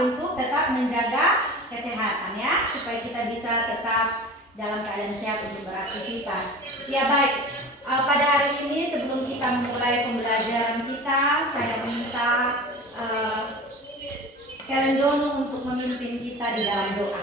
untuk tetap menjaga kesehatan ya, supaya kita bisa tetap dalam keadaan sehat untuk beraktivitas. Ya baik, pada hari ini sebelum kita memulai pembelajaran kita, saya minta Karen Dono untuk memimpin kita di dalam doa.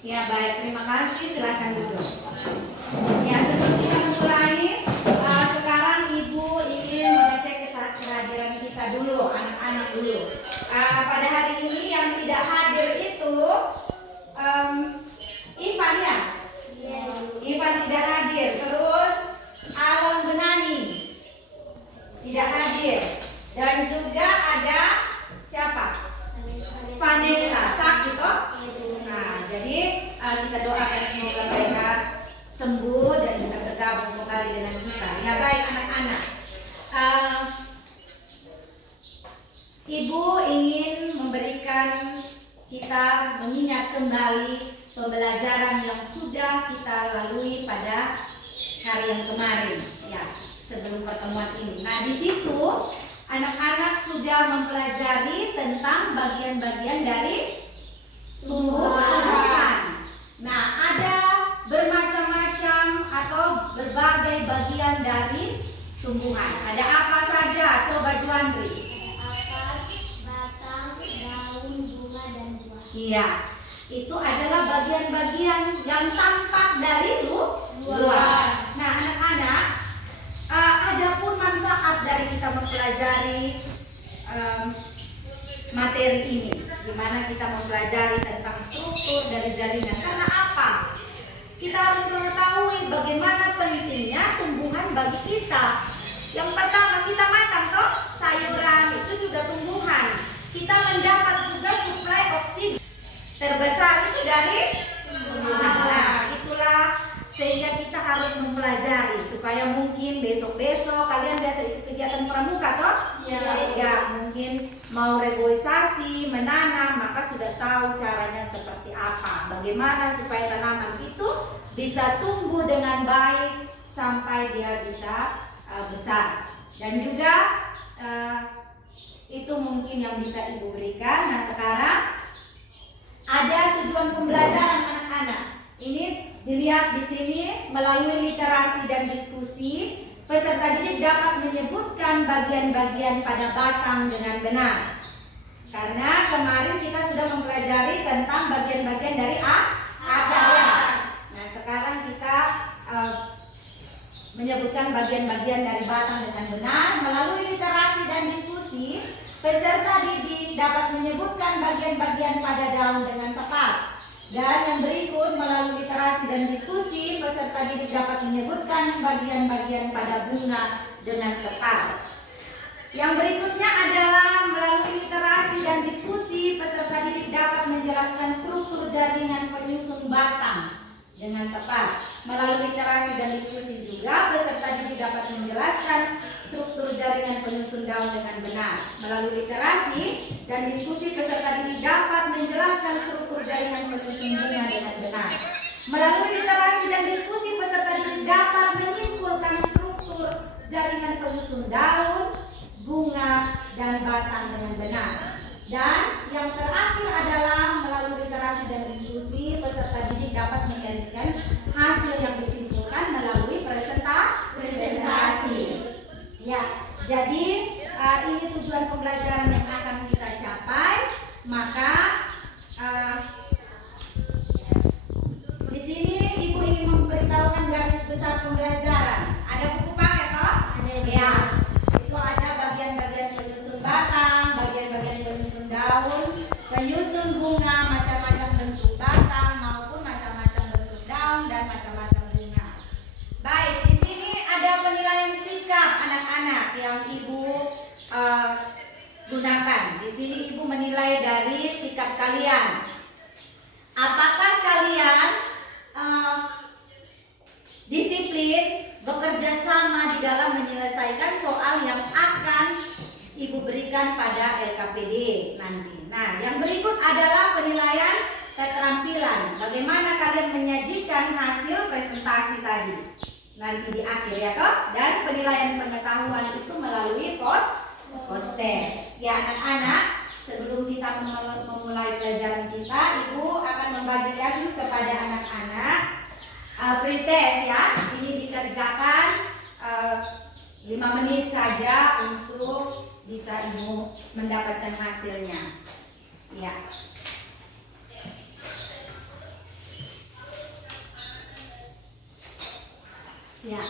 Ya baik, terima kasih. Silakan duduk. Ya sebelum kita mulai, sekarang Ibu ingin mengecek kehadiran kita dulu, anak-anak dulu. Pada hari ini yang tidak hadir itu Ivan ya? Ivan tidak hadir. Terus Alon Benani tidak hadir. Dan juga ada siapa? Vanessa sakit toh? Nah, jadi kita doakan semoga mereka sembuh dan bisa bergabung kembali dengan kita. Ya baik anak-anak, Ibu ingin memberikan kita mengingat kembali pembelajaran yang sudah kita lalui pada hari yang kemarin, ya sebelum pertemuan ini. Nah di situ anak-anak sudah mempelajari tentang bagian-bagian dari tumbuhan. Nah, ada bermacam-macam atau berbagai bagian dari tumbuhan. Ada apa saja? Coba Juandri. Akar, batang, daun, bunga, dan buah. Iya, itu adalah bagian-bagian yang tampak dari luar. Nah, anak-anak, ada pun manfaat dari kita mempelajari materi ini, di mana kita mempelajari tentang struktur dari jaringan. Karena apa? Kita harus mengetahui bagaimana pentingnya tumbuhan bagi kita. Yang pertama, kita makan toh, sayuran itu juga tumbuhan. Kita mendapat juga suplai oksigen terbesar itu dari tumbuhan. Nah, itulah sehingga kita harus mempelajari supaya mungkin besok-besok kalian biasa ikut kegiatan pramuka toh? Ya, mungkin mau reboisasi, menanam, maka sudah tahu caranya seperti apa. Bagaimana supaya tanaman itu bisa tumbuh dengan baik sampai dia bisa besar. Dan juga itu mungkin yang bisa Ibu berikan. Nah, sekarang ada tujuan pembelajaran anak-anak. Ini dilihat di sini melalui literasi dan diskusi, peserta didik dapat menyebutkan bagian-bagian pada batang dengan benar. Karena kemarin kita sudah mempelajari tentang bagian-bagian dari akar. Nah, sekarang kita menyebutkan bagian-bagian dari batang dengan benar melalui literasi dan diskusi. Peserta didik dapat menyebutkan bagian-bagian pada daun dengan tepat. Dan yang berikut melalui literasi dan diskusi, peserta didik dapat menyebutkan bagian-bagian pada bunga dengan tepat. Yang berikutnya adalah melalui literasi dan diskusi, peserta didik dapat menjelaskan struktur jaringan penyusun batang dengan tepat. Melalui literasi dan diskusi juga, peserta didik dapat menjelaskan struktur jaringan penyusun daun dengan benar. Melalui literasi dan diskusi, peserta didik dapat menjelaskan struktur jaringan penyusun bunga dengan benar. Melalui literasi dan diskusi, peserta didik dapat menyimpulkan struktur jaringan penyusun daun, bunga, dan batang dengan benar. Dan yang terakhir adalah melalui literasi dan diskusi, peserta didik dapat menyajikan hasil yang disimpulkan melalui presentasi. Ya, jadi ini tujuan pembelajaran yang akan kita capai. Maka di sini Ibu ingin memberitahukan garis besar pembelajaran. Ada buku paket toh? Ada. Ya, itu ada bagian-bagian penyusun batang, bagian-bagian penyusun daun, penyusun bunga, macam-macam bentuk dalam menyelesaikan soal yang akan Ibu berikan pada LKPD nanti. Nah, yang berikut adalah penilaian keterampilan. Bagaimana kalian menyajikan hasil presentasi tadi nanti di akhir ya toh. Dan penilaian pengetahuan itu melalui post test. Ya anak-anak, sebelum kita memulai pelajaran kita, Ibu akan membagikan kepada anak-anak pretest ya. Ini dikerjakan 5 menit saja untuk bisa Ibu mendapatkan hasilnya. Ya. Ya,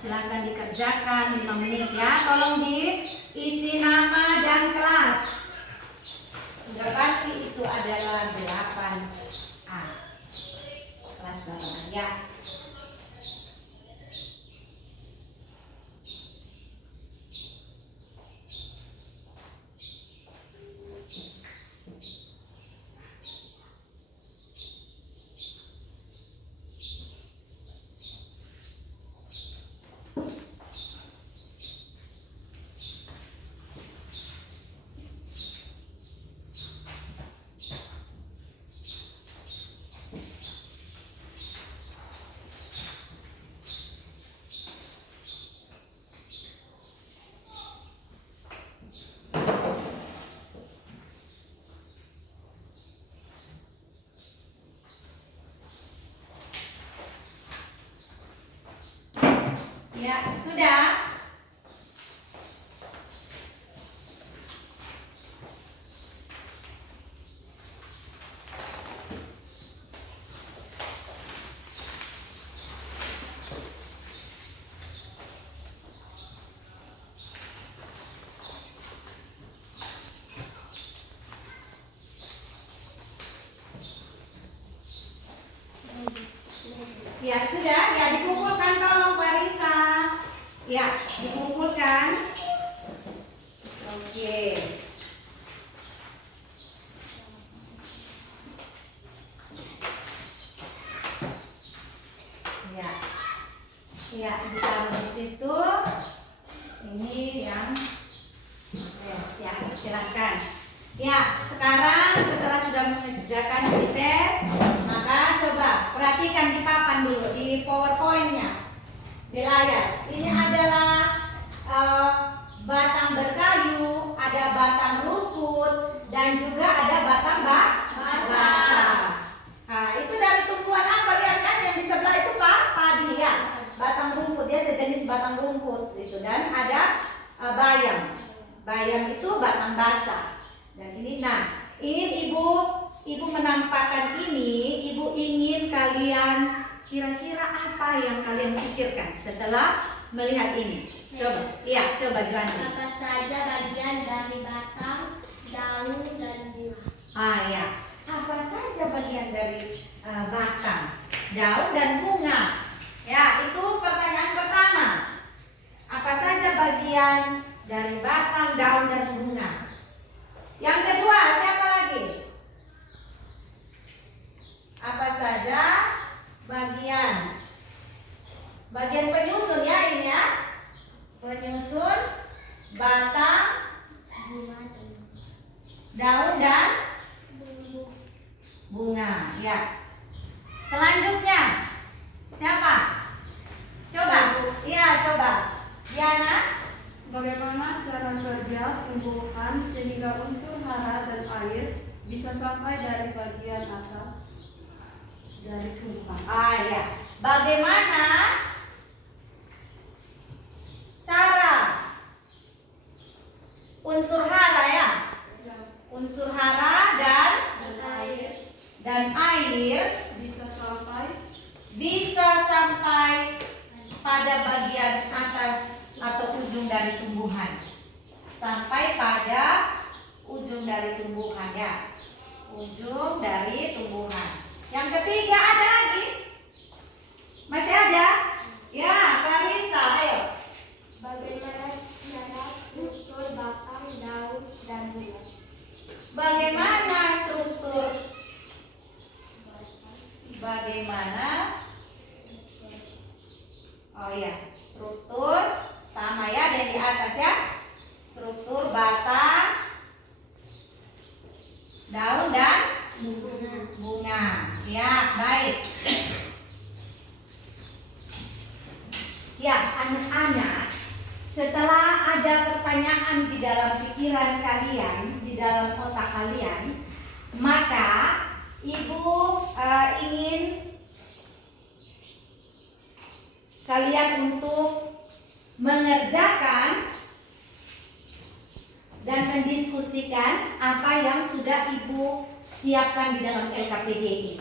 silakan dikerjakan 5 menit ya. Tolong diisi nama dan kelas. Sudah pasti itu adalah 8A. Kelas 8A ya. Ya, sudah. Ya, sudah. Ya, dikumpulkan tolong Clarissa. Ya, dikumpulkan. Oke. Ya. Ya, ditaruh di situ. Ini yang tes ya, silakan. Ya, sekarang setelah sudah mengerjakan tes, maka coba perhatikan di papan dulu, di PowerPoint-nya, di layar. Ini adalah batang berkayu, ada batang rumput, dan juga ada batang basah. Nah, itu dari tumbuhan apa? Lihat kan yang di sebelah itu padi ya. Batang rumput, dia sejenis batang rumput gitu. Dan ada bayam. Bayam itu batang basah. Dan ini, nah, ingin ibu menampakkan ini. Ibu ingin kalian kira-kira apa yang kalian pikirkan setelah melihat ini. Coba, iya, coba Juanti. Apa saja bagian dari batang, daun, dan bunga? Ah ya, apa saja bagian dari batang, daun, dan bunga? Ya, itu pertanyaan pertama. Apa saja bagian dari batang, daun, dan bunga? Yang kedua, siapa lagi? Apa saja bagian penyusun ya ini ya? Penyusun batang, Bunga dan daun, dan bumbu. bunga. Ya. Selanjutnya siapa? Coba. Iya, coba. Diana. Bagaimana cara kerja tumbuhan sehingga unsur hara dan air bisa sampai dari bagian atas dari tumbuhan? Ah ya. Bagaimana cara unsur hara ya? Unsur hara dan air bisa sampai pada bagian atas atau ujung dari tumbuhan. Sampai pada ujung dari tumbuhan ya. Ujung dari tumbuhan. Yang ketiga ada lagi? Masih ada? Ya, Clarissa, ayo. Bagaimana cara struktur batang, daun, dan bunga? Bagaimana struktur? Bagaimana? Oh ya, struktur setelah ada pertanyaan di dalam pikiran kalian, di dalam otak kalian, maka Ibu ingin kalian untuk mengerjakan dan mendiskusikan apa yang sudah Ibu siapkan di dalam LKPD ini.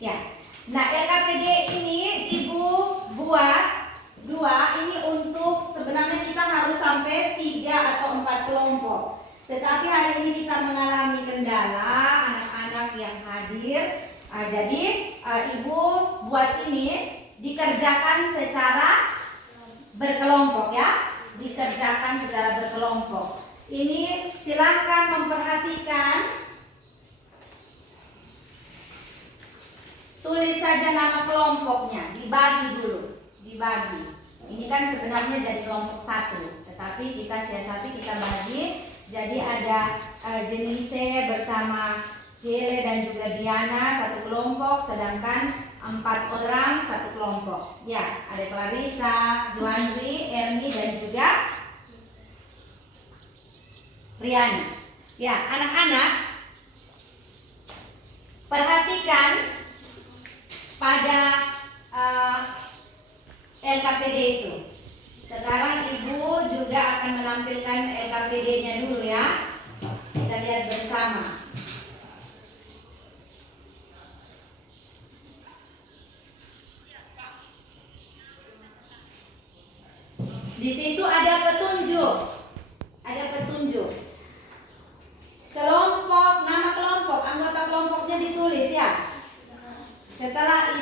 Ya. Nah, LKPD ini Ibu buat 2, ini untuk sebenarnya kita harus sampai 3 atau 4 kelompok. Tetapi hari ini kita mengalami kendala anak-anak yang hadir. Jadi Ibu buat ini dikerjakan secara berkelompok ya. Dikerjakan secara berkelompok. Ini silahkan memperhatikan. Tulis saja nama kelompoknya, dibagi dulu, dibagi. Ini kan sebenarnya jadi kelompok 1, tetapi kita siasati, kita bagi. Jadi ada Jenise bersama Cile dan juga Diana 1 kelompok, sedangkan 4 orang 1 kelompok. Ya, ada Clarissa, Juandri, Erni dan juga Riani. Ya, anak-anak perhatikan pada LKPD itu. Sekarang Ibu juga akan menampilkan LKPD-nya dulu ya. Kita lihat bersama. Di situ ada petunjuk. Ada petunjuk. Kelompok, nama kelompok, anggota kelompoknya ditulis ya. Setelah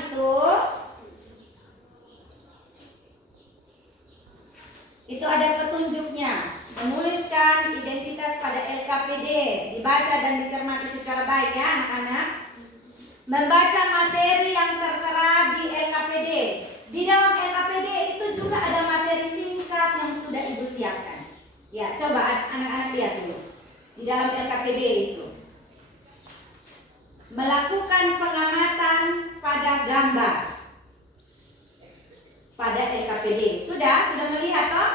itu ada petunjuknya. Menuliskan identitas pada LKPD, dibaca dan dicermati secara baik ya anak-anak. Membaca materi yang tertera di LKPD. Di dalam LKPD itu juga ada materi singkat yang sudah Ibu siapkan. Ya, coba anak-anak lihat dulu. Di dalam LKPD itu. Melakukan pengamatan pada gambar pada LKPD. Sudah melihat toh?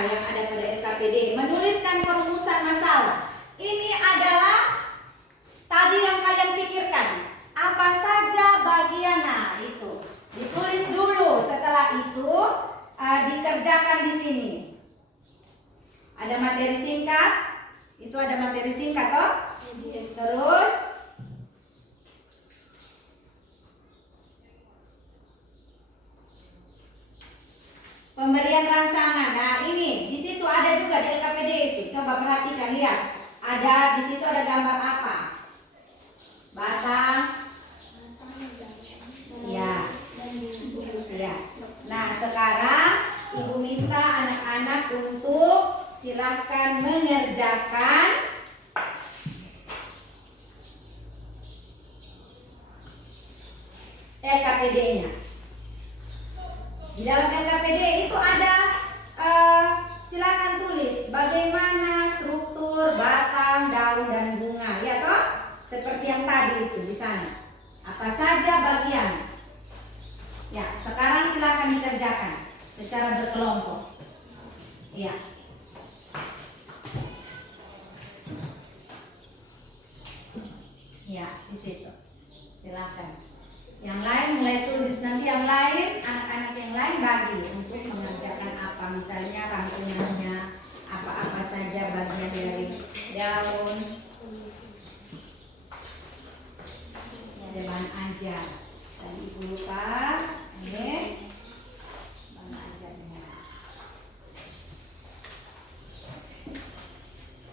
Yang ada pada LKPD. Menuliskan perumusan masalah. Ini adalah tadi yang kalian pikirkan. Apa saja bagian itu ditulis dulu. Setelah itu dikerjakan di sini. Ada materi singkat. Itu ada materi singkat toh? Terus pemberian rangsangan. Nah, ini di situ ada juga di LKPD itu. Coba perhatikan, lihat. Ada di situ ada gambar apa? Batang. Ya. Ya. Nah, sekarang Ibu minta anak-anak untuk silahkan mengerjakan LKPD-nya. Di dalam LKPD itu ada silakan tulis bagaimana struktur batang, daun dan bunga, ya toh? Seperti yang tadi itu di sana. Apa saja bagian? Ya, sekarang silakan dikerjakan secara berkelompok. Ya. Ya, di situ. Silakan. Yang lain mulai tulis, nanti yang lain, anak-anak yang lain bagi untuk mengerjakan apa, misalnya rangkumannya, apa-apa saja bagian dari daun. Ini ada bahan ajar. Tadi Ibu lupa, ini bahan ajarnya.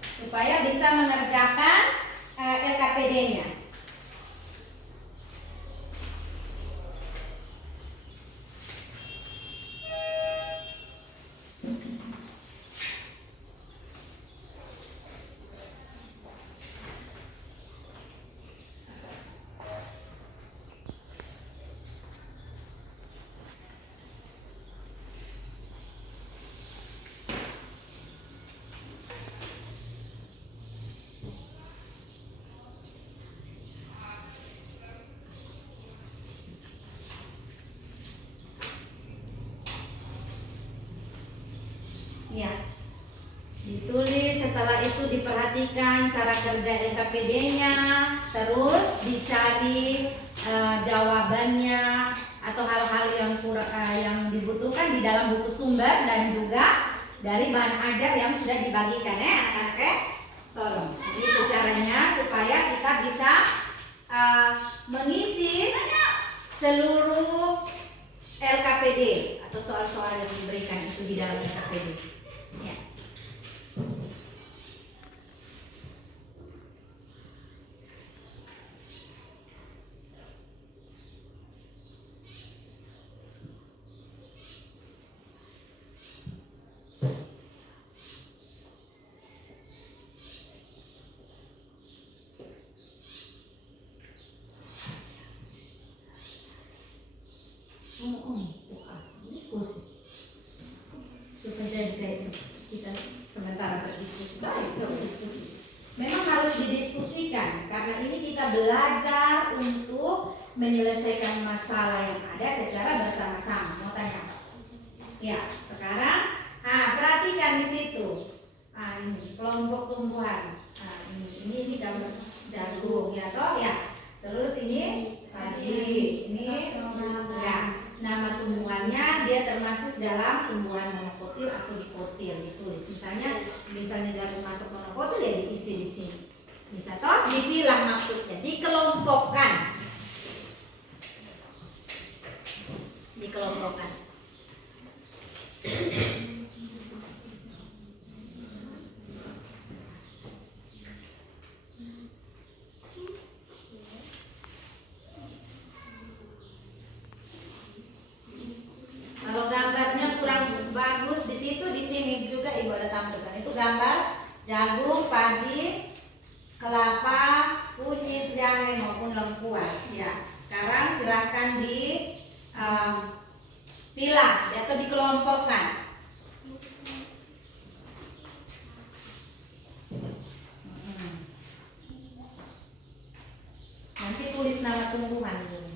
Supaya bisa mengerjakan LKPD-nya. Ya. Ditulis, setelah itu diperhatikan cara kerja LKPD-nya, terus dicari jawabannya atau hal-hal yang dibutuhkan di dalam buku sumber dan juga dari bahan ajar yang sudah dibagikan ya anak-anak. Tolong. Itu caranya supaya kita bisa mengisi seluruh LKPD atau soal-soal yang diberikan itu di dalam LKPD. Ya. Diskusi supaya jadi kita sementara berdiskusi. Baik, coba diskusi. Memang harus didiskusikan karena ini kita belajar untuk menyelesaikan masalah yang ada secara bersama-sama. Mau tanya apa? Ya, sekarang perhatikan di situ. Ini kelompok tumbuhan. Ini gambar jagung ya toh ya. Terus ini padi, ini ya. Nama tumbuhannya dia termasuk dalam tumbuhan monokotil atau dikotil ditulis. Misalnya jagung masuk monokotil ya diisi di sini. Bisa toh dibilang maksudnya dikelompokkan. Dikelompokkan. Kalau gambarnya kurang bagus di situ, di sini juga ibu ada tampilkan. Itu gambar jagung, padi, kelapa, kunyit, jahe maupun lengkuas. Ya, sekarang silahkan pilah atau dikelompokkan. Nanti tulis nama tumbuhan dulu.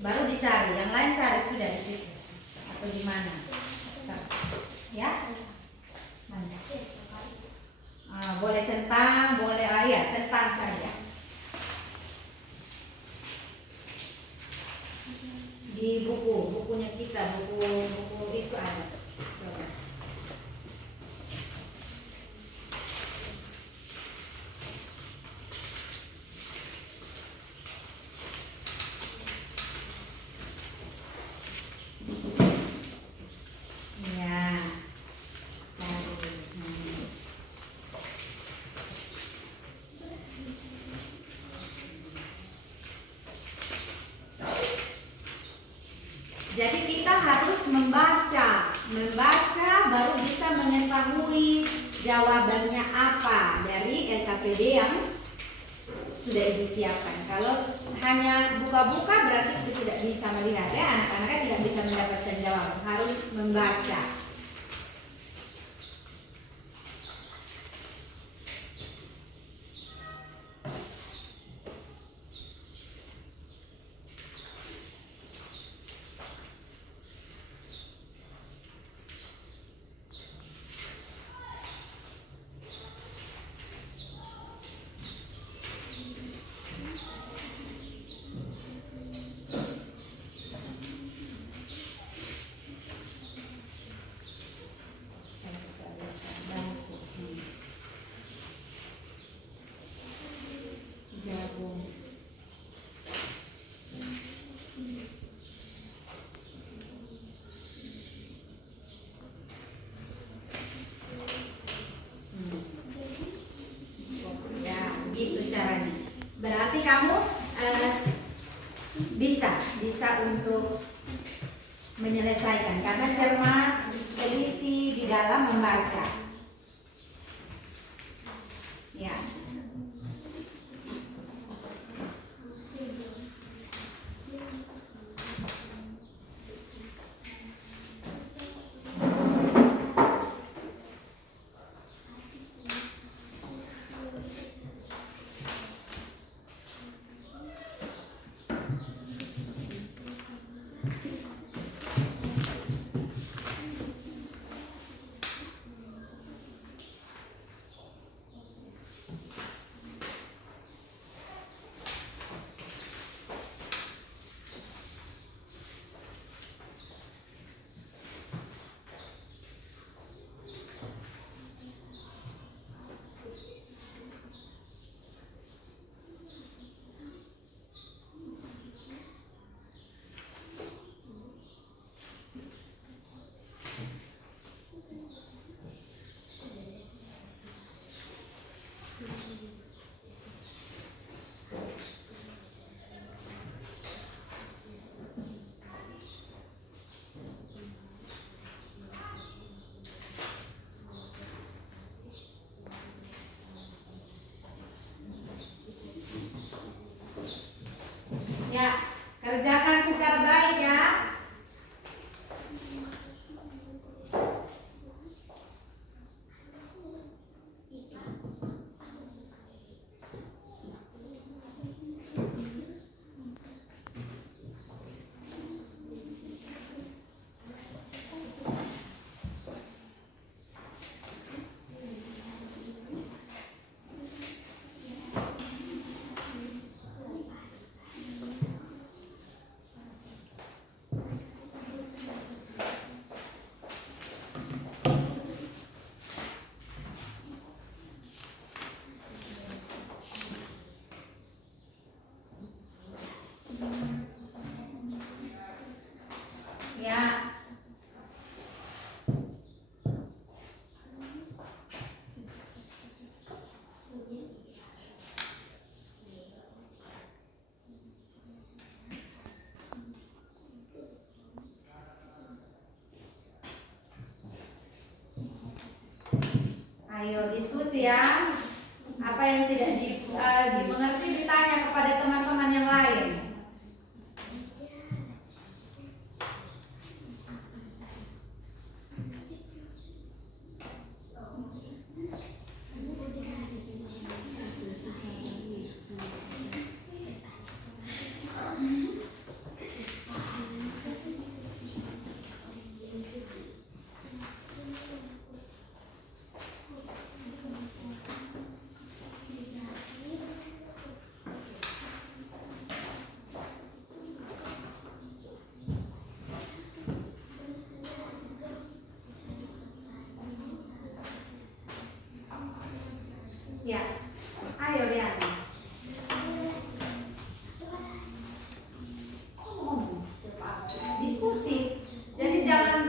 Baru dicari, yang lain cari sudah di situ atau di mana? Ya, mana? Boleh centang, boleh ya centang saja. Di bukunya kita, buku itu ada. Coba. Jadi kita harus membaca baru bisa mengetahui jawabannya apa dari LKPD yang sudah ibu siapkan. Kalau hanya buka-buka berarti itu tidak bisa melihat ya, anak-anaknya tidak bisa mendapatkan jawaban, harus membaca. Berarti kamu bisa untuk menyelesaikan karena cermat, teliti di dalam membaca. Ya. Ayo diskusi ya. Apa yang tidak dimengerti ditanya kepada teman-teman yang lain. Ya, ayo lihat. Diskusi. Jadi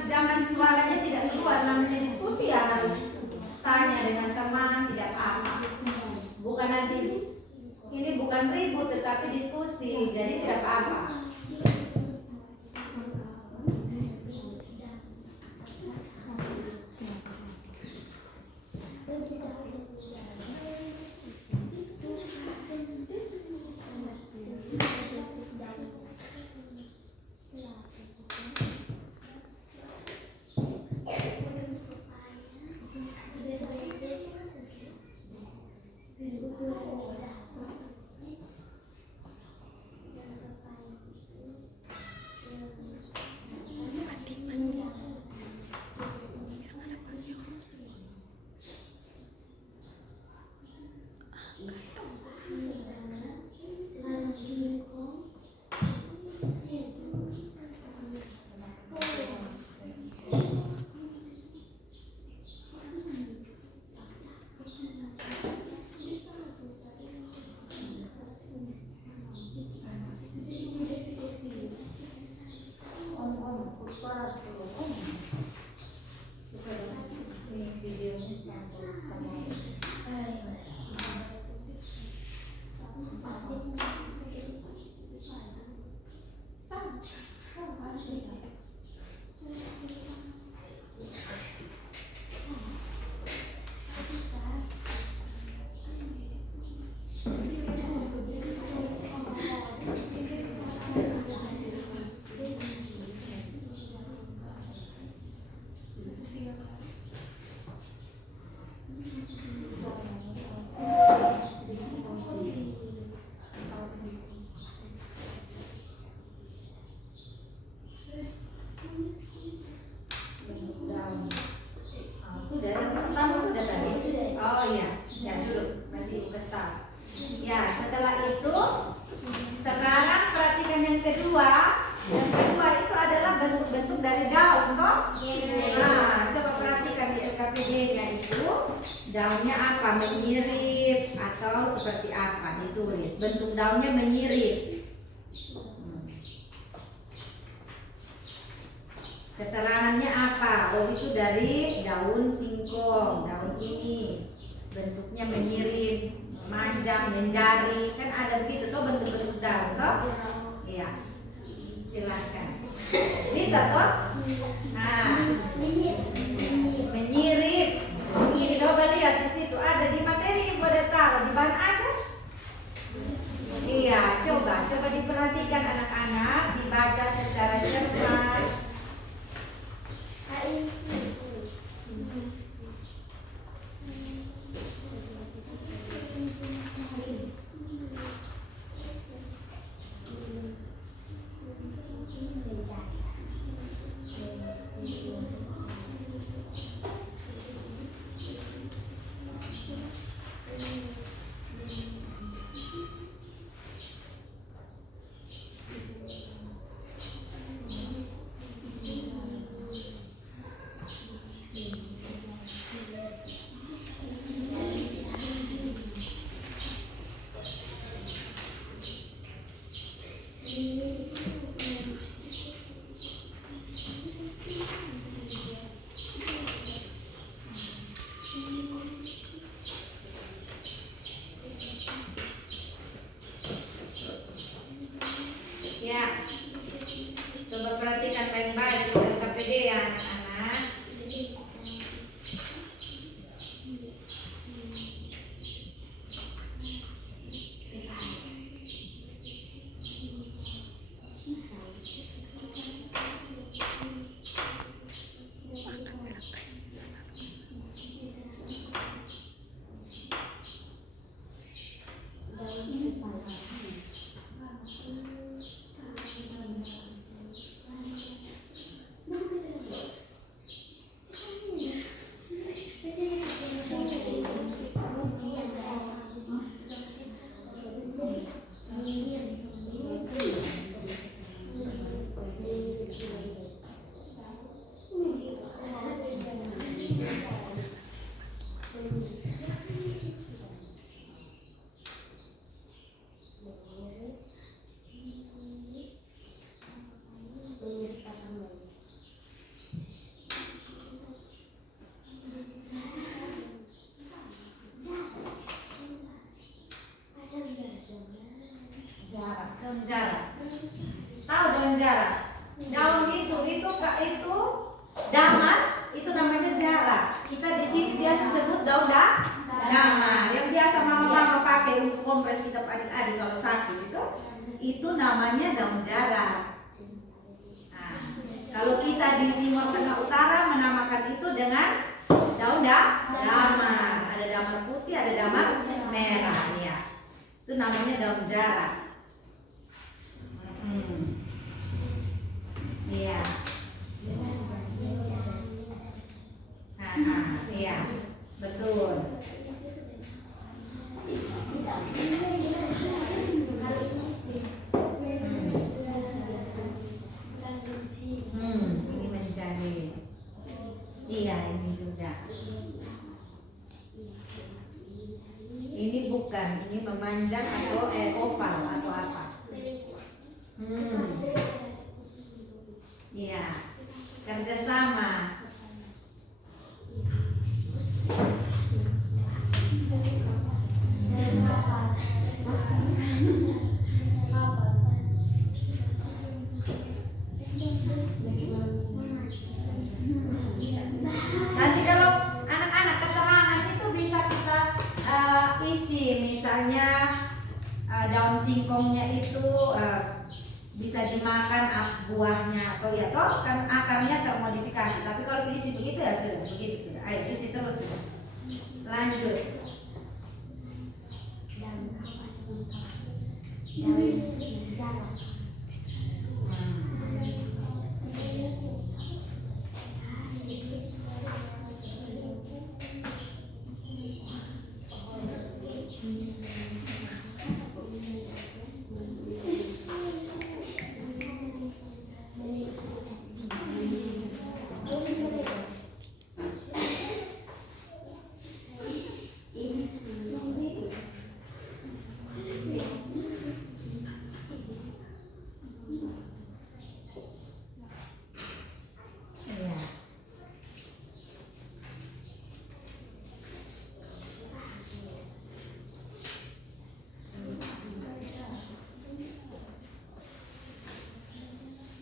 zaman suaranya tidak keluar, namanya diskusi ya harus tanya dengan teman, tidak apa-apa. Bukan nanti ini bukan ribut tetapi diskusi, jadi tidak apa-apa. Sudah, yang pertama sudah tadi. Oh iya, ya dulu nanti start. Ya, setelah itu sekarang perhatikan yang kedua. Yang kedua itu adalah bentuk-bentuk dari daun, toh? Nah, coba perhatikan di LKPD-nya itu daunnya apa? Menyirip atau seperti apa? Ditulis. Bentuk daunnya menyirip. Keterangannya apa? Oh, itu dari daun singkong. Daun ini bentuknya menyirip, memanjang, menjari. Kan ada begitu tuh bentuk-bentuk daun, toh? Iya. Silahkan. Bisa toh? Nah, menyirip. Coba lihat di situ ada di materi yang boleh taruh di bahan ajar. Iya, coba diperhatikan anak-anak, dibaca secara cermat. namanya daun jarak. Nah, kalau kita di Timur Tengah Utara menamakan itu dengan daun damar. Ada damar putih, ada damar merah ya. Itu namanya daun jarak. Iya. Iya, betul. Ini menjadi. Iya, ini sudah. Ini bukan, ini memanjang atau oval atau apa? Iya, kerjasama. Nanti kalau anak-anak keterangan itu bisa kita isi, misalnya daun singkongnya itu bisa dimakan buahnya atau ya toh kan akarnya termodifikasi. Tapi kalau isi begitu ya sudah, begitu sudah. Ayo isi terus sudah. Lanjut.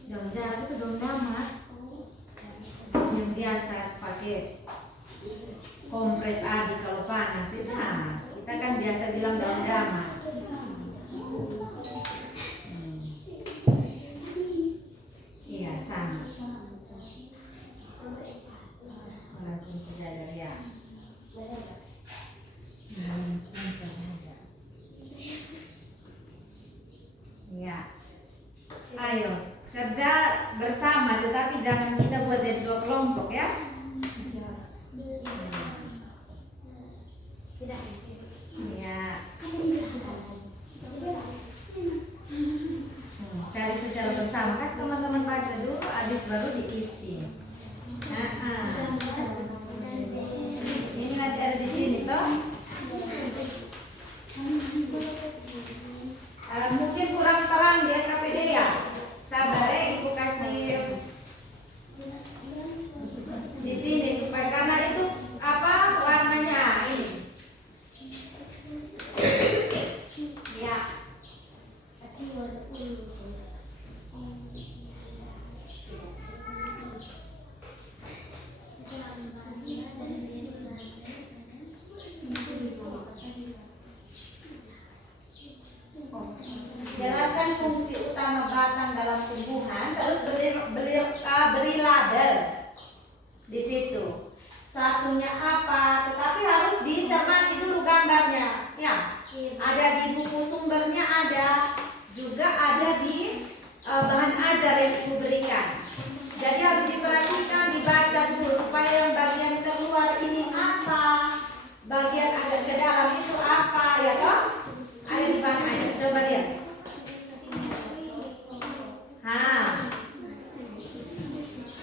Daun jarak itu daun damar yang biasa pakai kompres adi kalau panas itu. Nah, kita kan biasa bilang daun damar. Iya sama. Walaupun sejajar ya. Saja. Iya. Ayo. Kerja bersama, tetapi jangan kita buat jadi dua kelompok ya. Ya. Cari secara bersama, kasih teman-teman baca dulu, habis baru diisi. Ini nanti ada di sini toh. Mungkin kurang terang di KPD ya. Sabar ya, ibu kasih di sini supaya karena itu apa warnanya ini. Ya. Jelaskan fungsi utama batang dalam tumbuhan, terus beri label di situ. Satunya apa, tetapi harus dicermati dulu gambarnya. Ya, ada di buku sumbernya ada, juga ada di bahan ajar yang ibu berikan. Jadi harus diperhatikan, dibaca dulu supaya yang bagian terluar ini apa, bagian agak ke dalam itu apa, ya toh? Ada di bahan ajar. Coba lihat.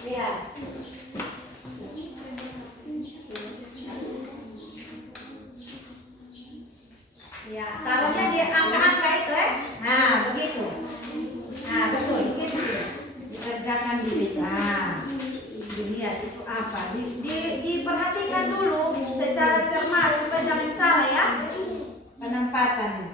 Lihat. Ya, taruhnya di angka-angka itu ya. Nah, begitu. Nah, betul, begitu sih. Dikerjakan di situ. Nah, dilihat itu apa. Diperhatikan dulu secara cermat supaya jangan salah ya penempatannya.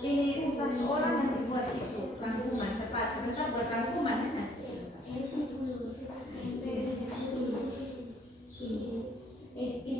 Ini satu orang yang buat itu rangkuman cepat, sebentar buat rangkuman ya. Ini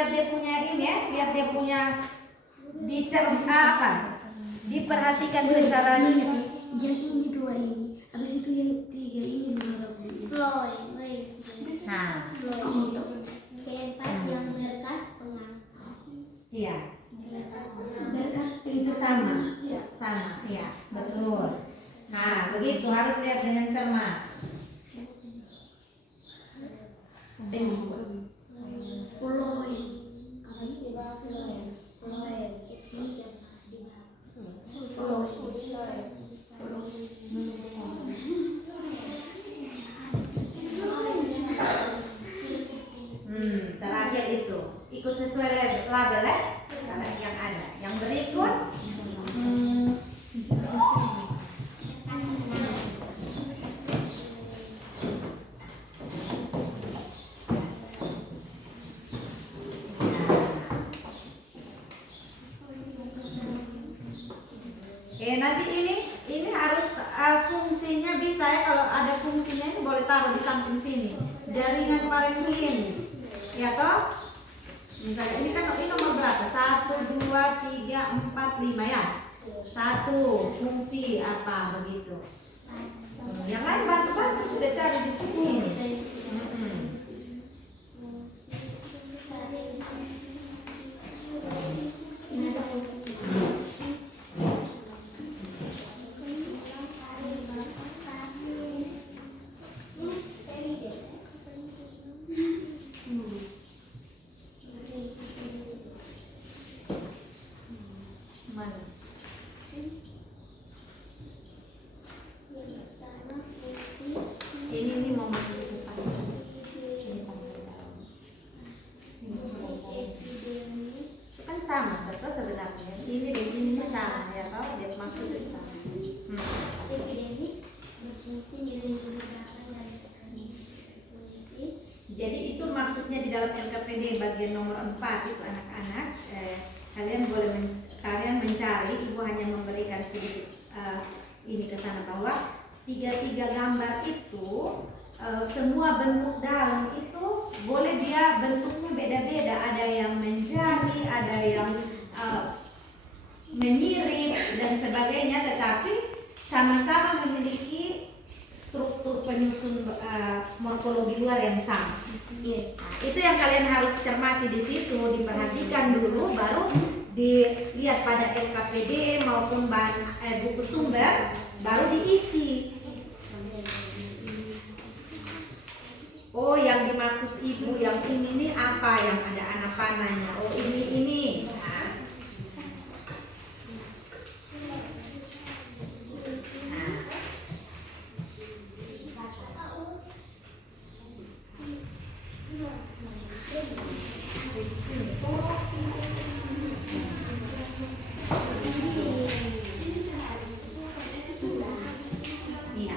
lihat dia punya ini ya, lihat dia punya diperhatikan secara Yang ini dua ini, habis itu yang tiga ini menurut ini. Floyd. nah Keempat yang berkas pengangkut. iya Berkas itu sama iya betul. Nah begitu harus lihat dengan cermat. Floyd. Terakhir itu ikut sesuai label ya yang ada. Yang berikut nanti ini harus fungsinya bisa ya, kalau ada fungsinya ini boleh taruh di samping sini. Jaringan parenquin, ya toh? Misalnya ini kan ini nomor berapa? 1, 2, 3, 4, 5 ya. 1 fungsi apa begitu. Yang lain bantu-bantu sudah cari di sini. Mana? Ini mau masuk ke depan. Ini kan sama serta sebenarnya. Ini dan ini sama ya toh, dia maksudnya sama. Epidemis berfungsi melindungi belakang dari tekanan. Fungsi Jadi itu maksudnya di dalam LKPD bagian nomor 4 itu anak-anak kalian mencari, ibu hanya memberikan sedikit ini ke sana bahwa tiga gambar itu semua bentuk daun itu boleh dia bentuknya beda-beda, ada yang menjari, ada yang menyirip dan sebagainya, tetapi sama-sama memiliki struktur penyusun morfologi luar yang sama. Itu yang kalian harus cermati di situ, diperhatikan dulu, baru dilihat pada LKPD maupun buku sumber, baru diisi. Oh, yang dimaksud ibu yang ini nih apa, yang ada anak panahnya? Oh, ini. Iya.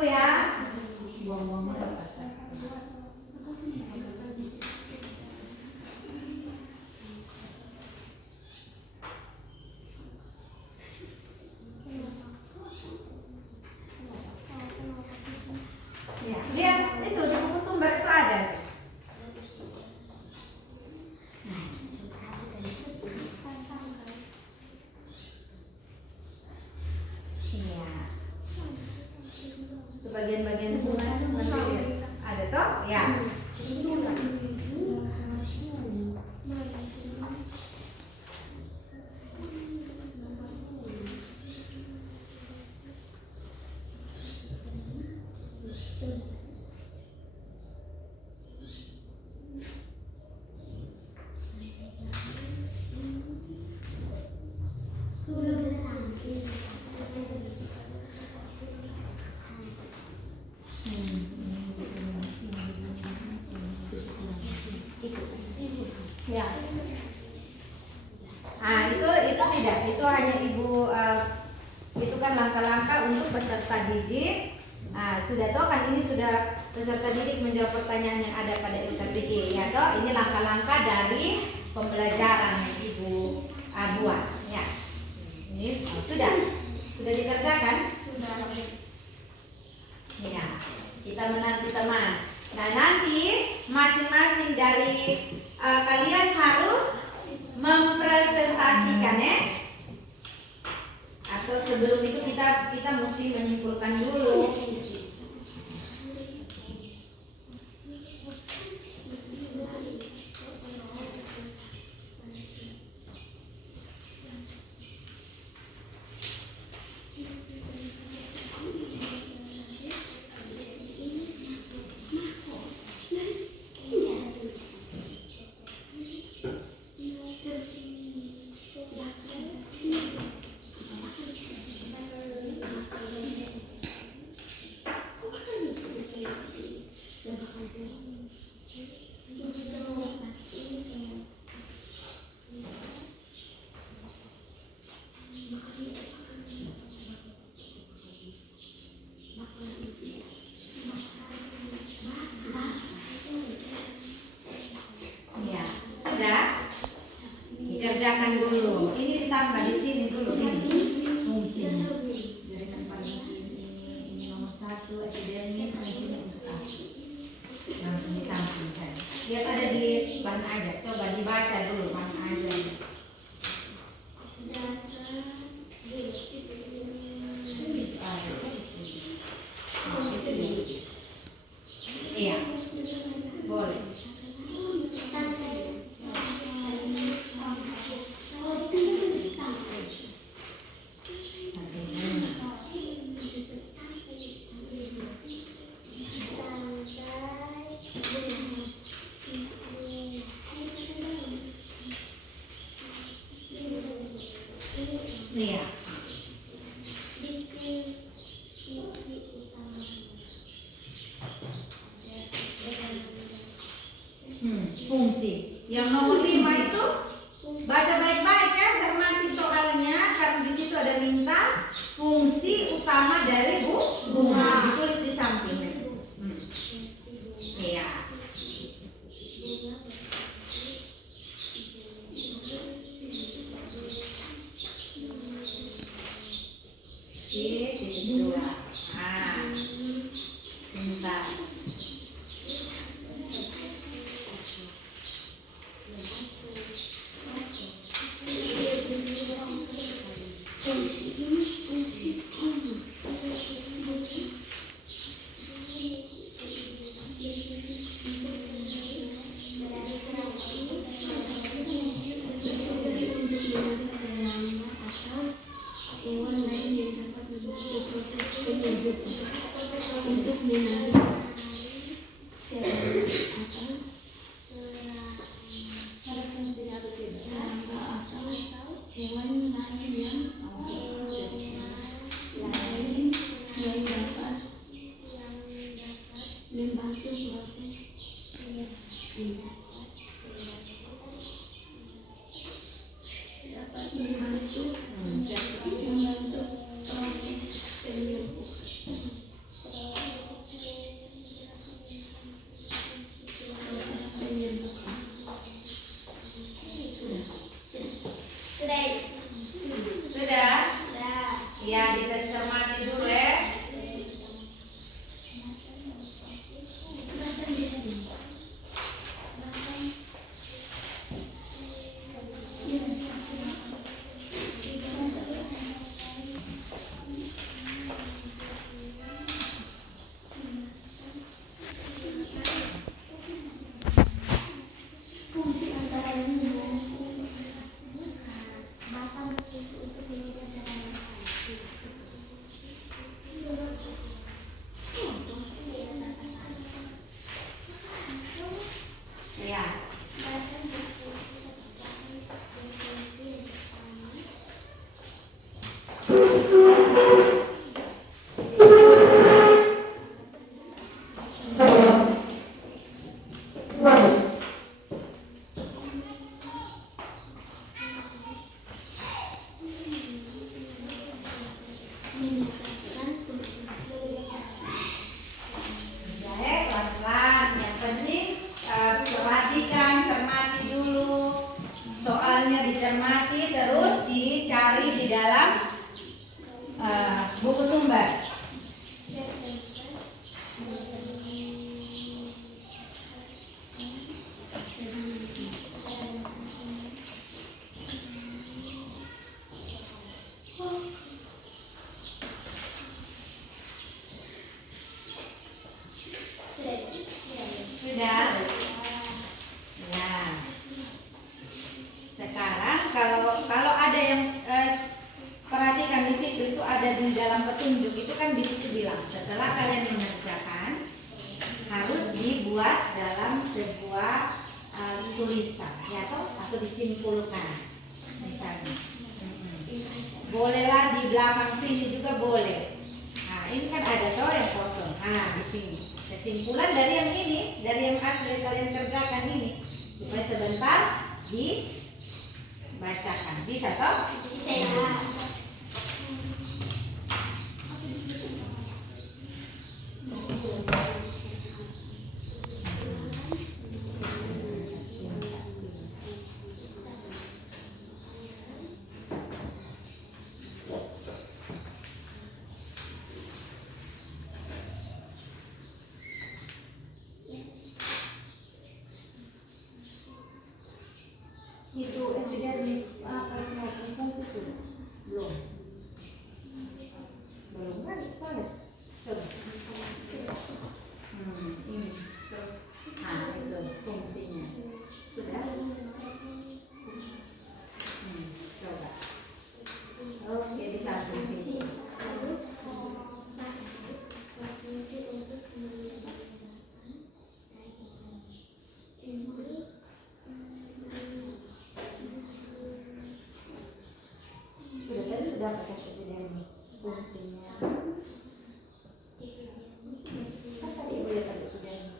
buku ya. Buang-buang kertas. Ya, lihat itu di buku sumber itu ada. Iya. Itu bagian-bagian bunga itu nanti ada toh? Ya. Ya. Nah, itu tidak, itu hanya ibu itu kan langkah-langkah untuk peserta didik. Nah, sudah toh kan ini sudah peserta didik menjawab pertanyaan yang ada pada LKPD ya toh. Ini langkah-langkah dari pembelajaran yang ibu buat ya. Ini sudah dikerjakan? Sudah. Ya, kita menanti teman. Nah, nanti masing-masing dari kalian harus mempresentasikan ya. Atau sebelum itu kita mesti menyimpulkan dulu. Dikerjakan dulu. Ini ditambah di sini dulu di sini. Fungsinya. Jaringan paling ini nomor 1 epidermis, fungsinya untuk apa? Langsung di samping saja. Lihat ada di bahan ajar. Coba dibaca dulu bahan ajar. Iya. Boleh. Iya. Fungsi. Yang nomor 5 itu baca baik-baik ya, cermati soalnya karena di situ ada minta fungsi utama dari bunga. Ditulis di samping. Iya. Titik 2. Ah. Bentar. Untuk mengenali serangga atau hewan lain yang dapat membantu proses proses penyembuhan. Sudah? Ya. Sekarang kalau ada yang perhatikan di situ itu ada di dalam petunjuk itu kan di situ bilang setelah kalian mengerjakan harus dibuat dalam sebuah tulisan ya atau disimpulkan misalnya. Bolehlah di belakang sini juga boleh. Nah ini kan ada toh yang kosong. Nah di sini kesimpulan dari yang ini, dari yang asli kalian kerjakan ini supaya sebentar dibacakan. Bisa toh? Bisa. Itu epidermis apa semua fungsi sudah belum kan boleh coba ini terus itu fungsinya sudah coba oke di samping sini sudah pakai epidermis fungsinya kan tadi ibu lihat tadi epidermis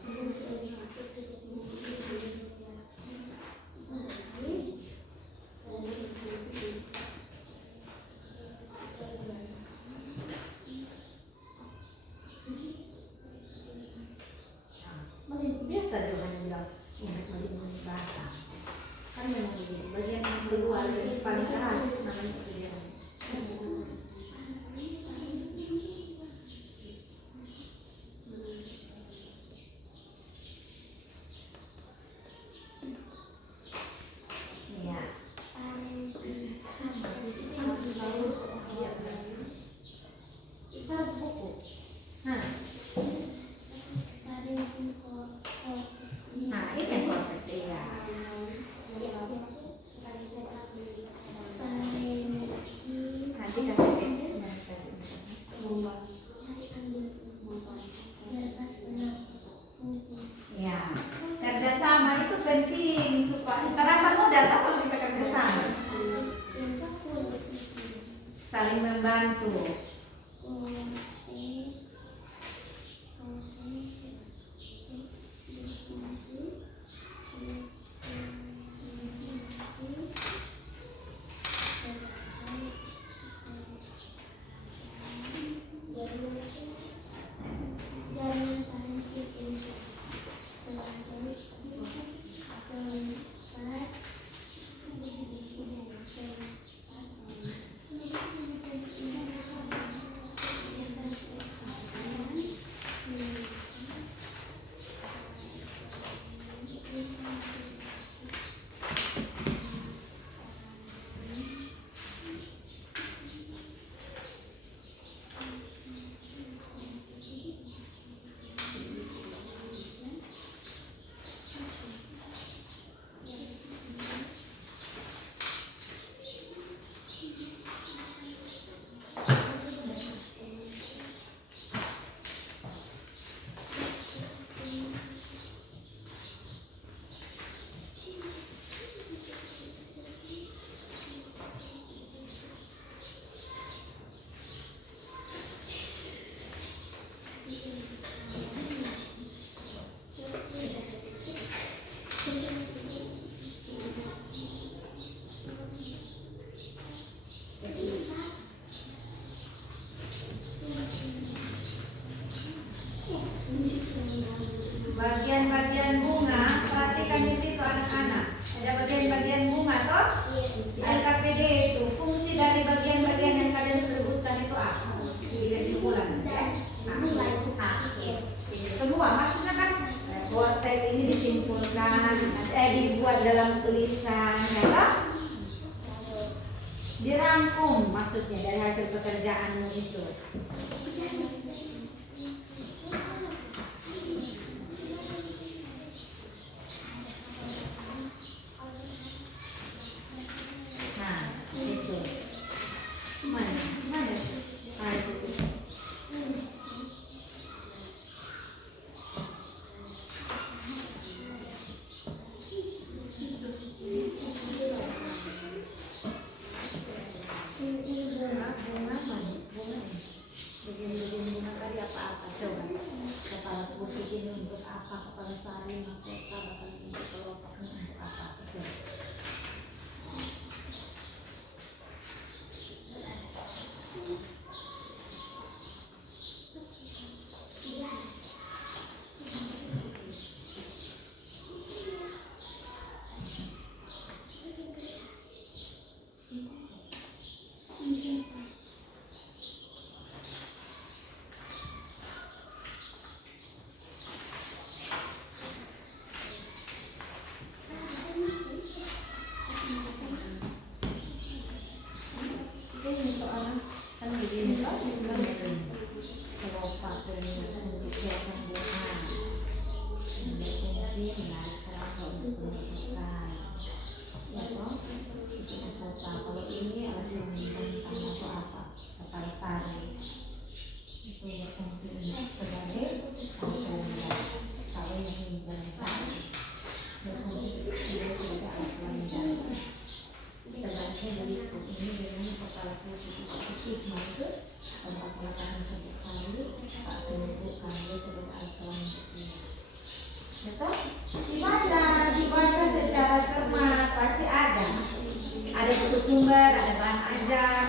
biasa jawabannya bilang ingat melindungi batang kan memang begini bagian yang keluar yang paling keras namanya epidermis. Nah, ini yang korteks ya. Nanti kasih ya, kerjasama itu penting supaya terasa mudah kalau kita kerjasama, saling membantu. Bagian-bagian bunga, perhatikan di situ anak-anak. Ada bagian-bagian bunga toh? LKPD itu fungsi dari bagian-bagian yang kalian sebutkan itu apa? Di kesimpulan ya. Semua maksudnya kan korteks ini disimpulkan, dibuat dalam tulisan, ya toh? Dirangkum maksudnya dari hasil pekerjaanmu itu. apa kepala sari mahkota bakal untuk kelopaknya untuk apa itu. Dibaca secara cermat, pasti ada buku sumber, ada bahan ajar.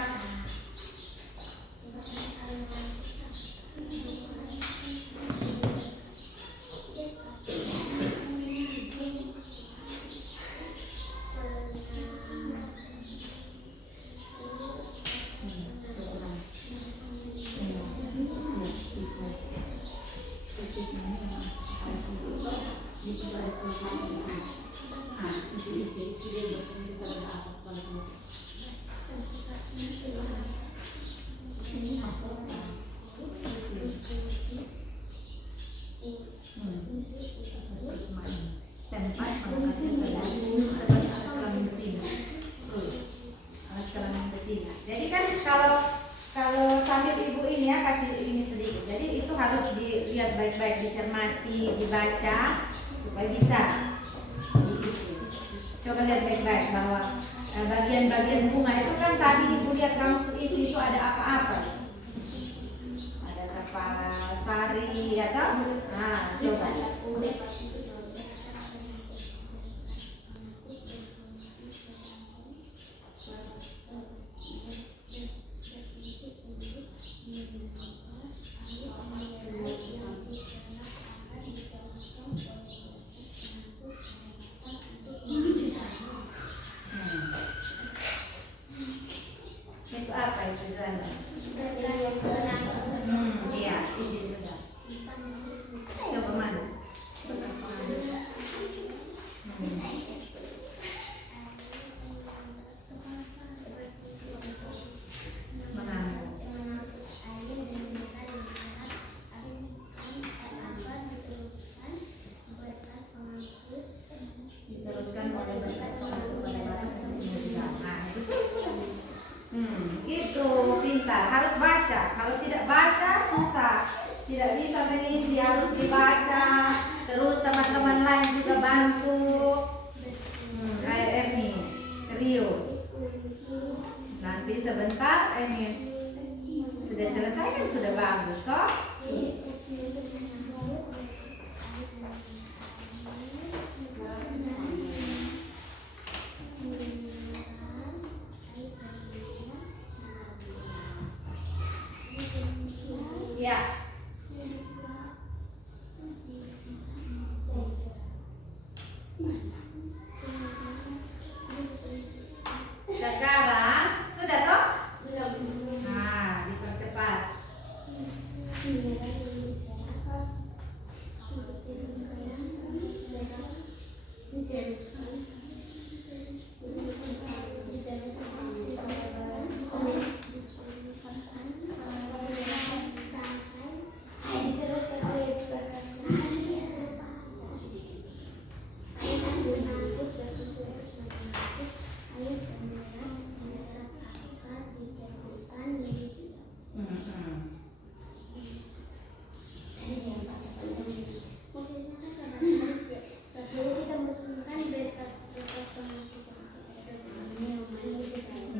Jadi kan kalau sambil ibu ini ya kasih ini sedikit. Jadi itu harus dilihat baik-baik, dicermati, dibaca supaya bisa diisi. Coba lihat baik-baik bahwa bagian-bagian bunga itu kan tadi ibu lihat kamu isi itu ada apa-apa. Ada kepala sari atau nah coba. Itu apa itu Zana? Iya, isi sudah. Coba mana? Diteruskan oleh berkas pengangkut pada barang penunjang. Nah, itu sudah. Gitu, pintar. Harus baca. Kalau tidak baca susah. Tidak bisa mengisi, harus dibaca. Terus teman-teman lain juga bantu. Ayo Erni, serius. Nanti sebentar ini sudah selesai kan sudah bagus toh? Ya. Sekarang sudah toh? Nah, dipercepat.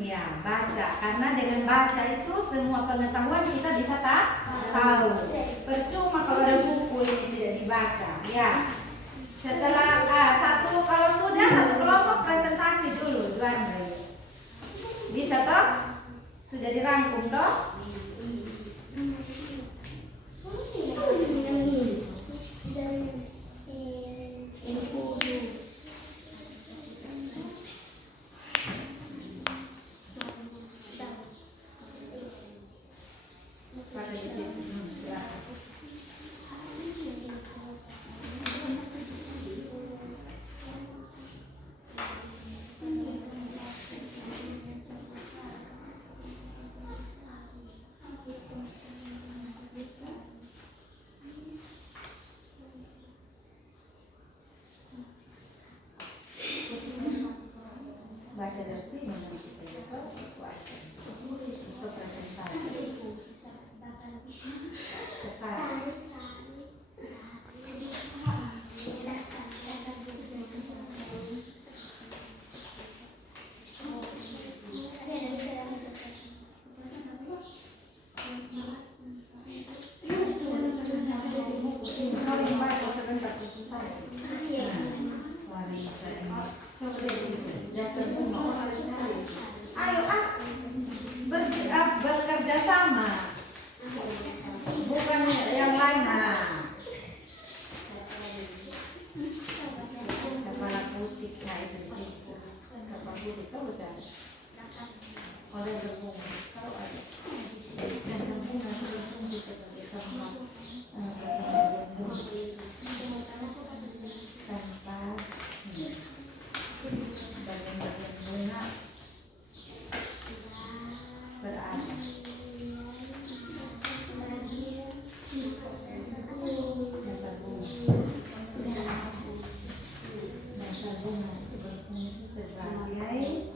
Ya, baca. Karena dengan baca itu semua pengetahuan kita bisa tahu. Percuma kalau ada buku ini tidak dibaca. dibaca ya. Setelah kalau sudah satu kelompok presentasi dulu Juan. Bisa toh? Sudah dirangkum toh? Pakai di situ. Silakan. Baca dari sini nanti saya sesuaikan untuk presentasi. Sekarang kau yang baca sebentar presentasi. Mari saya coba deh dasar bunga orang cari. Ayo bekerja sama. Bukan yang lain. Kepala putih itu di situ. Kepala putih kau cari. Oleh berbunga kau ada. Dasar bunga berfungsi sebagai tempat tanpa bagian-bagian bunga berada. Dasar bunga itu berfungsi sebagai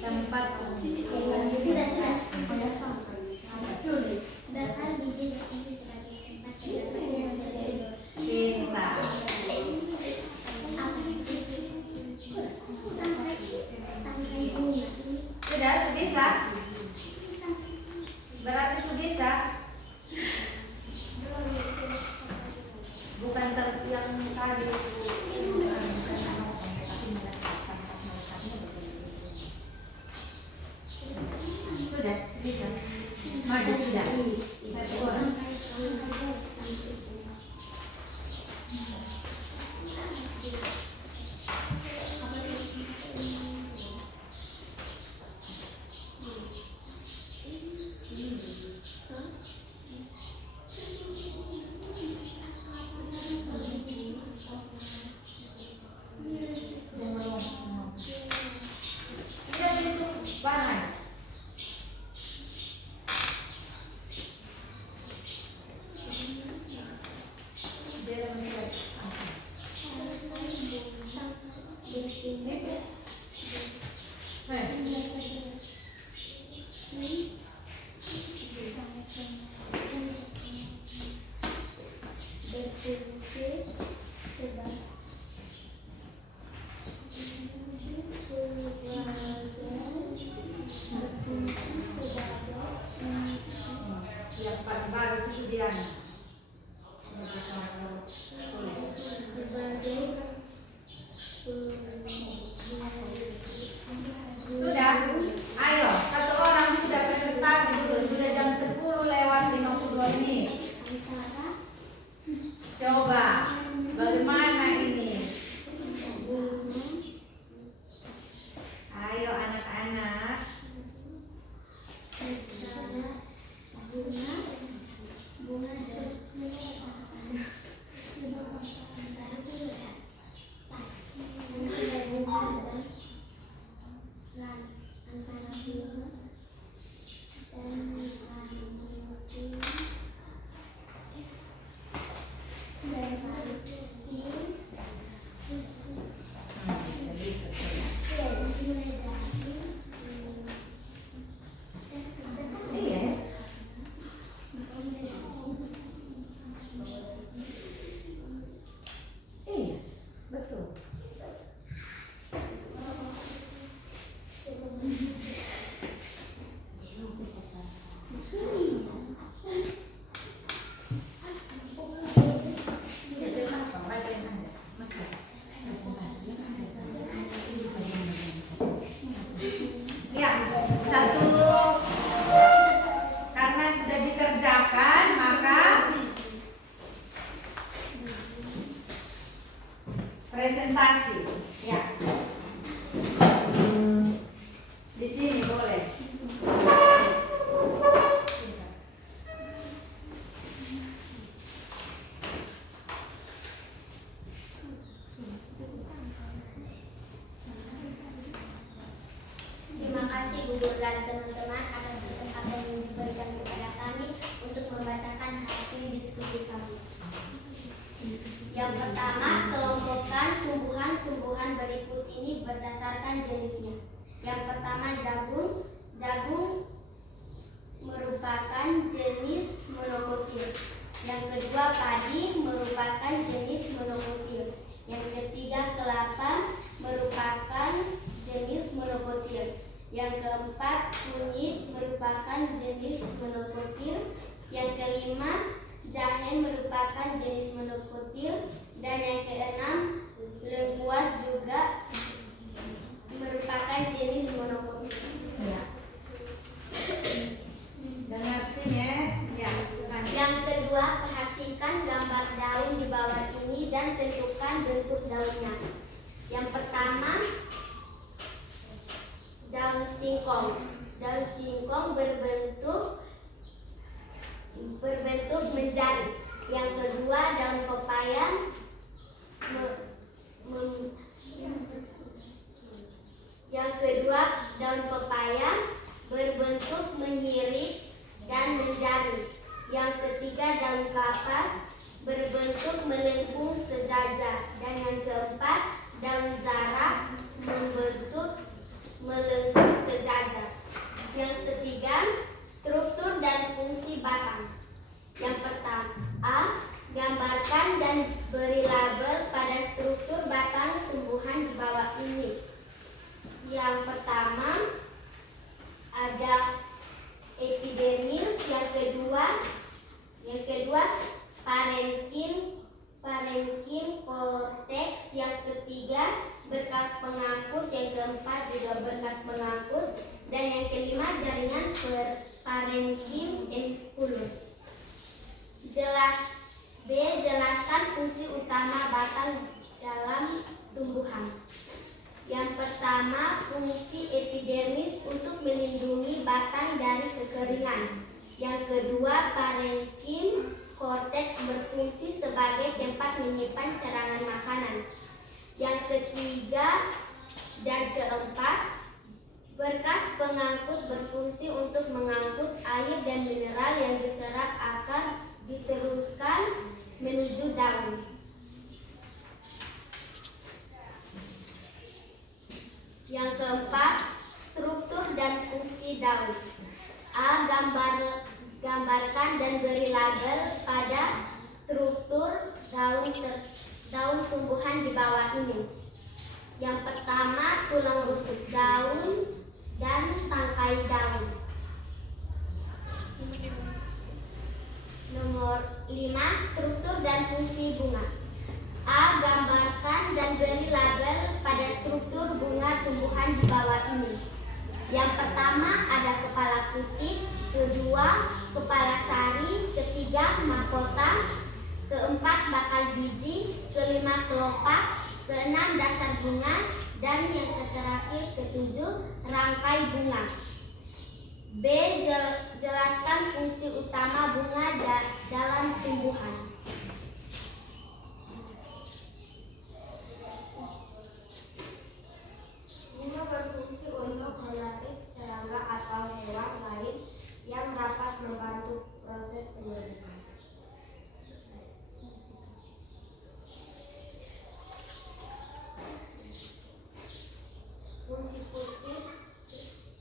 Tempat Dasar biji ini sebagai tempat terdapatnya seluruh pintar. tangkai bunga. Sudah sebisa? Berarti sebisa? Bukan yang tadi itu. Sudah, bisa. Maju sudah. Satu orang. Tidak itu bahan. Yang paling bagus itu Diana. Sudah? Ayo, satu orang sudah presentasi dulu. Sudah jam 10 lewat 52 menit. Coba, bagaimana ini? Ayo anak-anak. Iya. Iya, betul. Ya, satu, karena sudah dikerjakan maka presentasi. Ya, di sini boleh. Terima kasih Bu Guru dan teman-teman atas kesempatan yang diberikan kepada kami untuk membacakan hasil diskusi kami. Yang pertama, kelompokkan tumbuhan-tumbuhan berikut ini berdasarkan jenisnya. Yang pertama, jagung. Jagung merupakan jenis monokotil. Yang kedua, padi merupakan jenis monokotil. Yang ketiga, kelapa merupakan jenis monokotil. Yang keempat, kunyit merupakan jenis monokotil. Yang kelima, jahe merupakan jenis monokotil. Dan yang keenam, lengkuas juga merupakan jenis monokotil. Ya. Dengar sini ya. Ya, lanjut. Yang kedua, perhatikan gambar daun di bawah ini dan tentukan bentuk daunnya. Yang pertama, daun singkong. Daun singkong berbentuk menjadi. Yang kedua, daun pepaya yang kedua, daun pepaya berbentuk menyirik dan menjadi. Yang ketiga, daun kapas berbentuk melengkung sejajar. Dan yang keempat, daun zara Yang pertama ada epidermis, yang kedua parenkim korteks, yang ketiga berkas pengangkut, yang keempat juga berkas pengangkut, dan yang kelima jaringan parenkim inculus. Jelaskan fungsi utama batang dalam tumbuhan. Yang pertama, fungsi epidermis untuk melindungi batang dari kekeringan. Yang kedua, parenkim korteks berfungsi sebagai tempat menyimpan cadangan makanan. Yang ketiga dan keempat, berkas pengangkut berfungsi untuk mengangkut air dan mineral yang diserap akar diteruskan menuju daun. Yang keempat, struktur dan fungsi daun. A. Gambarkan dan beri label pada struktur daun tumbuhan di bawah ini. Yang pertama, tulang rusuk daun dan tangkai daun. Nomor 5, struktur dan fungsi bunga. A. Gambarkan dan beri label pada struktur bunga tumbuhan di bawah ini. Yang pertama ada kepala putih, kedua kepala sari, ketiga mahkota, keempat bakal biji, kelima kelopak, keenam dasar bunga, dan yang terakhir ketujuh rangkai bunga. B. Jelaskan fungsi utama bunga dalam tumbuhan. Bunga berfungsi untuk menarik serangga atau hewan lain yang dapat membantu proses penyembuhan. Fungsi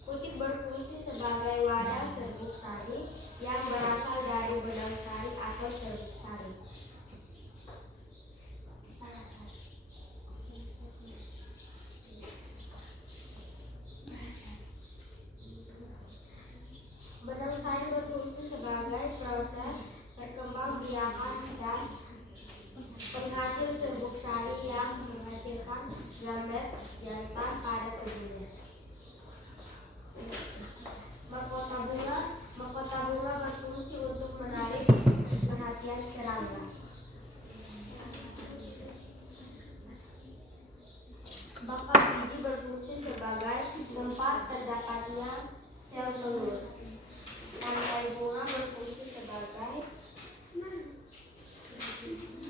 putik berfungsi sebagai wadah serbuk sari yang berasal dari benang sari atau serbuk sari. Benang sari berfungsi sebagai proses perkembangbiakan dan penghasil serbuk sari yang menghasilkan gamet jantan pada tubuhnya. Mahkota bunga berfungsi untuk menarik perhatian serangga. Bakal biji berfungsi sebagai tempat terdapatnya sel telur. Rangkai bunga berfungsi sebagai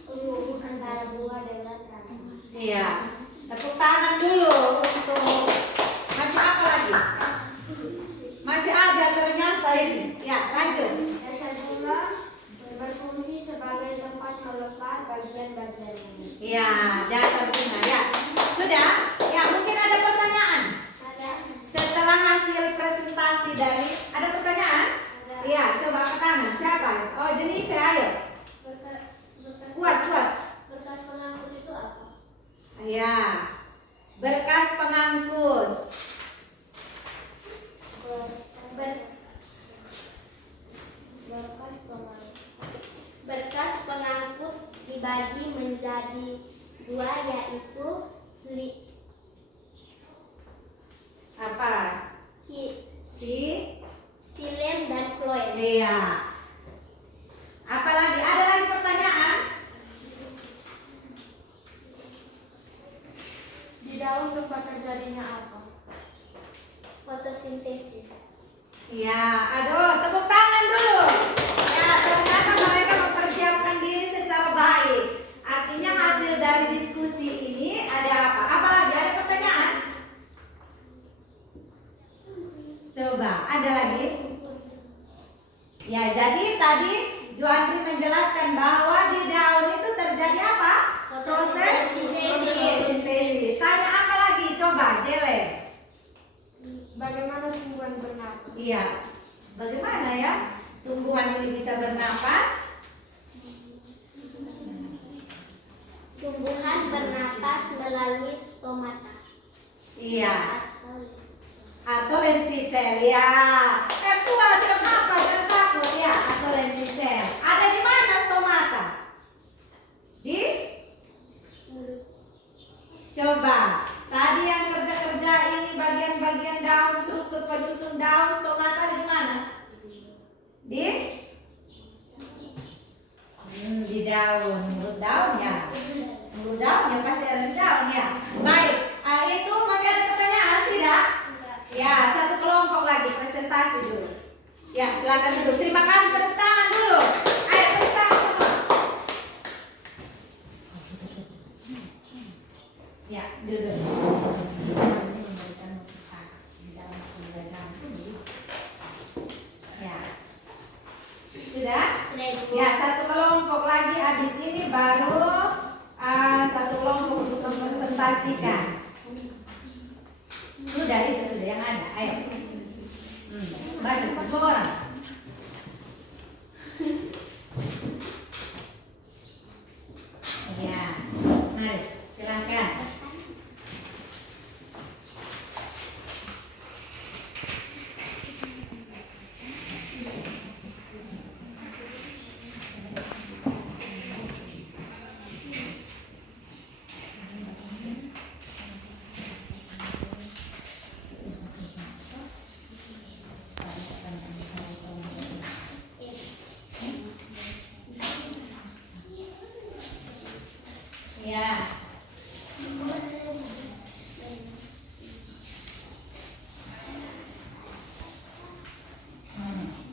penghubung antara bunga dengan rangkai. Iya. Tepuk tangan dulu untuk masih apa lagi? Masih ada ternyata ini. Ya, lanjut. Dasar bunga berfungsi sebagai tempat melekat bagian-bagian bunga. Iya, dasar bunga ya. Sudah? Ya, mungkin ada pertanyaan. Ada. Setelah hasil presentasi dari ada pertanyaan? Iya, coba angkat tangan. Siapa? Oh, jenis ayo. Kuat. Berkas pengangkut itu apa? Iya. Berkas pengangkut. Berkas pengangkut dibagi menjadi dua, yaitu Apa? silem dan kloem. Iya. Apalagi? Ada lagi pertanyaan? Di daun tempat terjadinya apa? Fotosintesis. Iya. Aduh, tepuk tangan dulu. Ya, ternyata mereka mempersiapkan diri secara baik. Artinya hasil dari diskusi ini ada apa? Apalagi? Ada pertanyaan? Coba, ada lagi? Ya, jadi tadi Juandri menjelaskan bahwa di daun itu terjadi apa? Proses fotosintesis. Tanya apa lagi? Coba, Jele. Bagaimana tumbuhan bernapas? Iya. Bagaimana ya tumbuhan ini bisa bernapas? Tumbuhan bernapas melalui stomata. Iya. Atau lentisel ya. Tua jangan apa, jangan takut ya. Atau lentisel. Ada di mana stomata? Di? Coba. Tadi yang kerja-kerja ini bagian-bagian daun, struktur penyusun daun, stomata di mana? Di? Di daun. Mulut daun ya. Mulut daun ya, pasti ada di daun ya. Baik. Itu masih ada pertanyaan tidak? Ya, satu kelompok lagi presentasi dulu. Ya, silakan dulu. Terima kasih, tepuk tangan dulu. Ayo tepuk tangan semua. Ya, duduk. Ini memberikan motivasi di dalam pembelajaran ini. Ya. Sudah? Ya, satu kelompok lagi. Habis ini baru satu kelompok untuk mempresentasikan. Sudah, itu sudah yang ada. Ayo. Baca semua orang. Ya, mari silakan. Ya.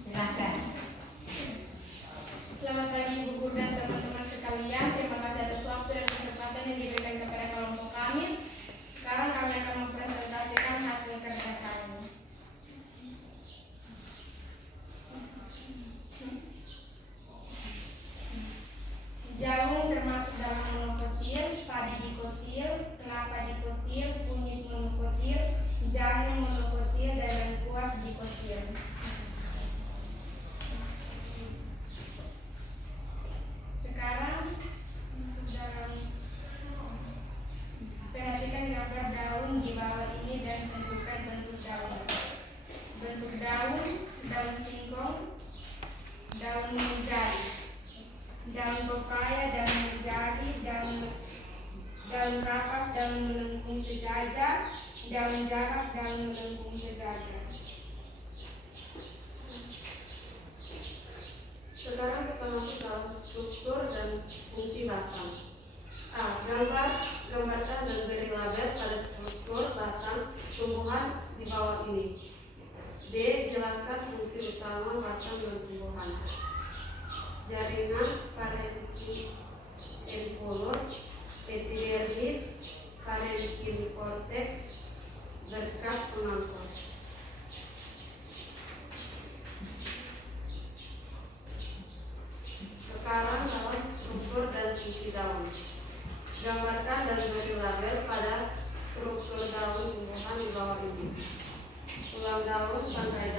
Silakan. Selamat pagi Bu Guru dan teman-teman sekalian. Terima kasih atas waktu dan kesempatan yang diberikan kepada kelompok kami. Sekarang kami akan mempresentasikan hasil kerja kami. Jagung termasuk dalam monokotil, padi dikotil, kelapa dikotil, kunyit monokotil, jahe monokotil, dan lengkuas dikotil. Sekarang perhatikan gambar daun di bawah ini dan tentukan bentuk daun. Bentuk daun, daun singkong, daun jari, daun pepaya, daun jari, daun kapas, daun melengkung sejajar, daun jarak, daun melengkung sejajar. Sekarang kita masuk dalam struktur dan fungsi batang. A. Gambarkan dan beri label pada struktur batang tumbuhan di bawah ini. B. Jelaskan fungsi utama batang dan tumbuhan. Jaringan parenchyma, epidermis, parenchyma cortex, berkas pengangkut. Sekarang dalam struktur dan fungsi daun. Gambarkan dan beri label pada struktur daun tumbuhan di bawah ini. Tulang daun, tangkai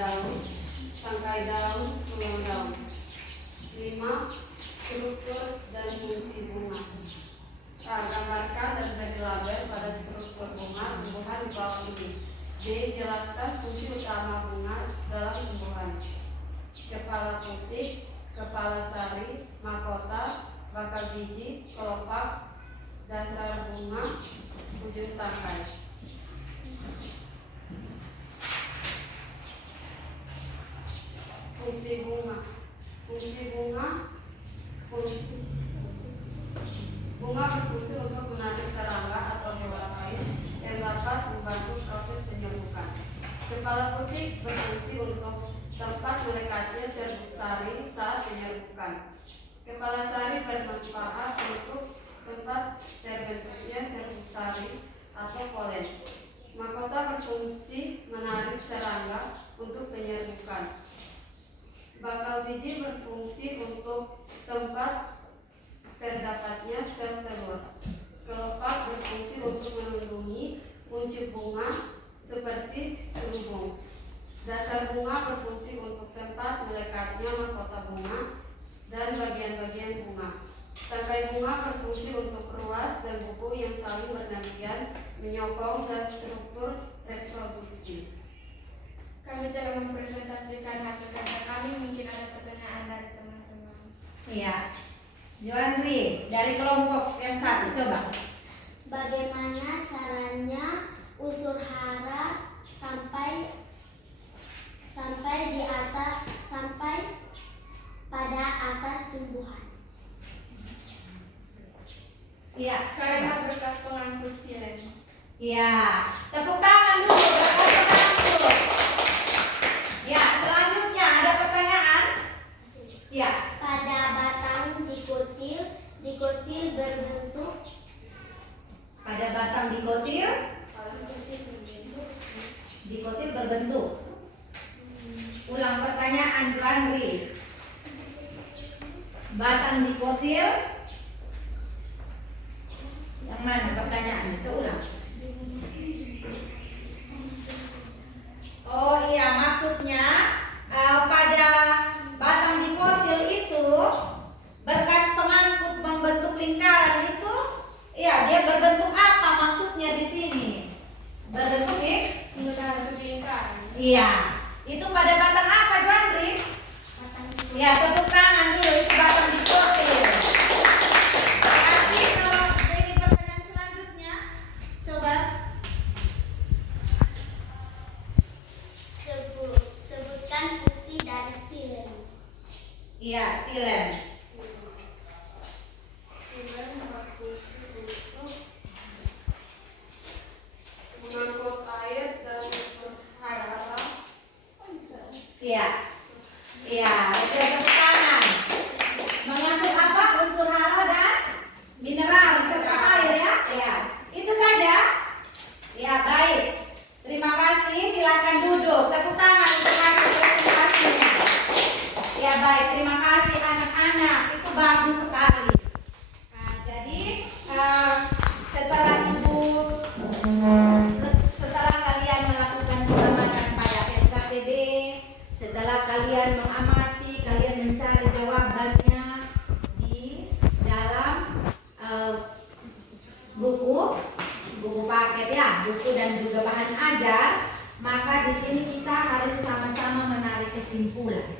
daun, tulang daun. 5. Struktur dan fungsi bunga. A. Gambarkan dan beri label pada struktur bunga tumbuhan di bawah ini. B. Jelaskan fungsi utama bunga dalam tumbuhan. Kepala putih, kepala sari, mahkota, bakal biji, kelopak, dasar bunga, ujung tangkai. Fungsi bunga. Bunga berfungsi untuk menarik serangga atau hewan lain yang dapat membantu proses penyerbukan. Kepala putih berfungsi untuk tempat melekatnya serbuk sari saat penyerbukan. Kepala sari bermanfaat untuk tempat terbentuknya serbuk sari atau polen. Mahkota berfungsi menarik serangga untuk penyerbukan. Bakal biji berfungsi untuk tempat terdapatnya sel telur. Kelopak berfungsi untuk melindungi kuncup bunga seperti selubung. Dasar bunga berfungsi untuk tempat melekatnya mahkota bunga dan bagian-bagian bunga. Tangkai bunga berfungsi untuk ruas dan buku yang saling bergantian menyokong dan struktur reproduksi. Kami telah mempresentasikan hasil kerja kami. Mungkin ada pertanyaan dari teman-teman. Iya. Joandri dari kelompok yang 1 coba. Bagaimana caranya unsur hara sampai pada atas tumbuhan? Iya. Karena berkas pengangkut silen. Iya. Tepuk tangan dulu. Berkas pengangkut. Ya, selanjutnya ada pertanyaan? Iya. Pada batang dikotil berbentuk Pada batang dikotil berbentuk. Ulang pertanyaan Joandri. Batang dikotil yang mana pertanyaannya? Coba ulang. Oh iya, maksudnya pada batang dikotil itu berkas pengangkut membentuk lingkaran itu, ya dia berbentuk apa maksudnya di sini? Berbentuk Lingkaran. Iya. Itu pada batang apa, Joandri? Ya, tepuk tangan dulu, itu batang dikotil. Tapi kalau ini pertanyaan selanjutnya, coba. Sebutkan fungsi dari silen. Iya, silen. Silen berfungsi untuk mengangkut air dan unsur hara. Iya. Iya, itu tepuk tangan. Mengangkut apa? Unsur hara dan mineral serta air ya. Iya. Itu saja. Ya, baik. Terima kasih. Silakan duduk. Tepuk tangan untuk hasil presentasinya. Ya, baik. Terima kasih anak-anak. Itu bagus sekali. Nah, jadi setelah kalian melakukan pengamatan pada LKPD, setelah kalian mengamati, kalian mencari jawabannya di dalam buku paket ya, buku dan juga bahan ajar, maka di sini kita harus sama-sama menarik kesimpulan.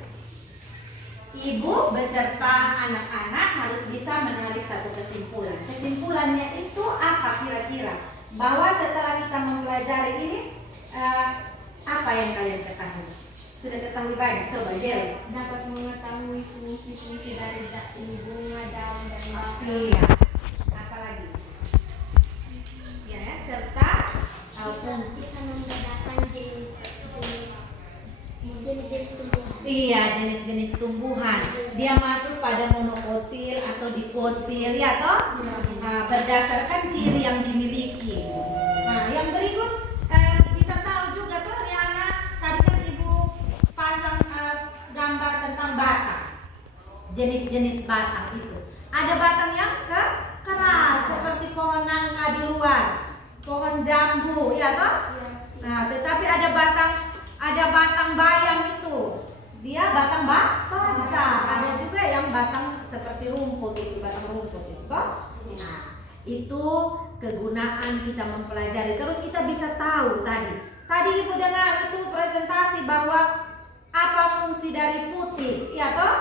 Ibu beserta anak-anak harus bisa menarik satu kesimpulan. Kesimpulannya itu apa kira-kira? Bahwa setelah kita mempelajari ini, apa yang kalian ketahui? Sudah ketahui banyak. Coba Jelly. Dapat mengetahui fungsi-fungsi dari bunga, daun, dan bawang. Iya. Apa lagi? Ya, serta Bisa membedakan jenis-jenis tumbuhan. iya, jenis-jenis tumbuhan. Dia masuk pada monokotil atau dikotil ya toh? Berdasarkan ciri yang dimiliki. Nah, yang berikut bisa tahu juga tuh Riana, tadi kan Ibu pasang gambar tentang batang. Jenis-jenis batang itu. Ada batang yang keras seperti pohon nangka di luar, pohon jambu, ya toh? Nah, tetapi ada batang bayam itu, dia batang basah. Ada juga yang batang seperti rumput itu, batang rumput itu, toh? Nah, itu kegunaan kita mempelajari. Terus kita bisa tahu tadi Ibu dengar itu presentasi bahwa apa fungsi dari putih, ya toh?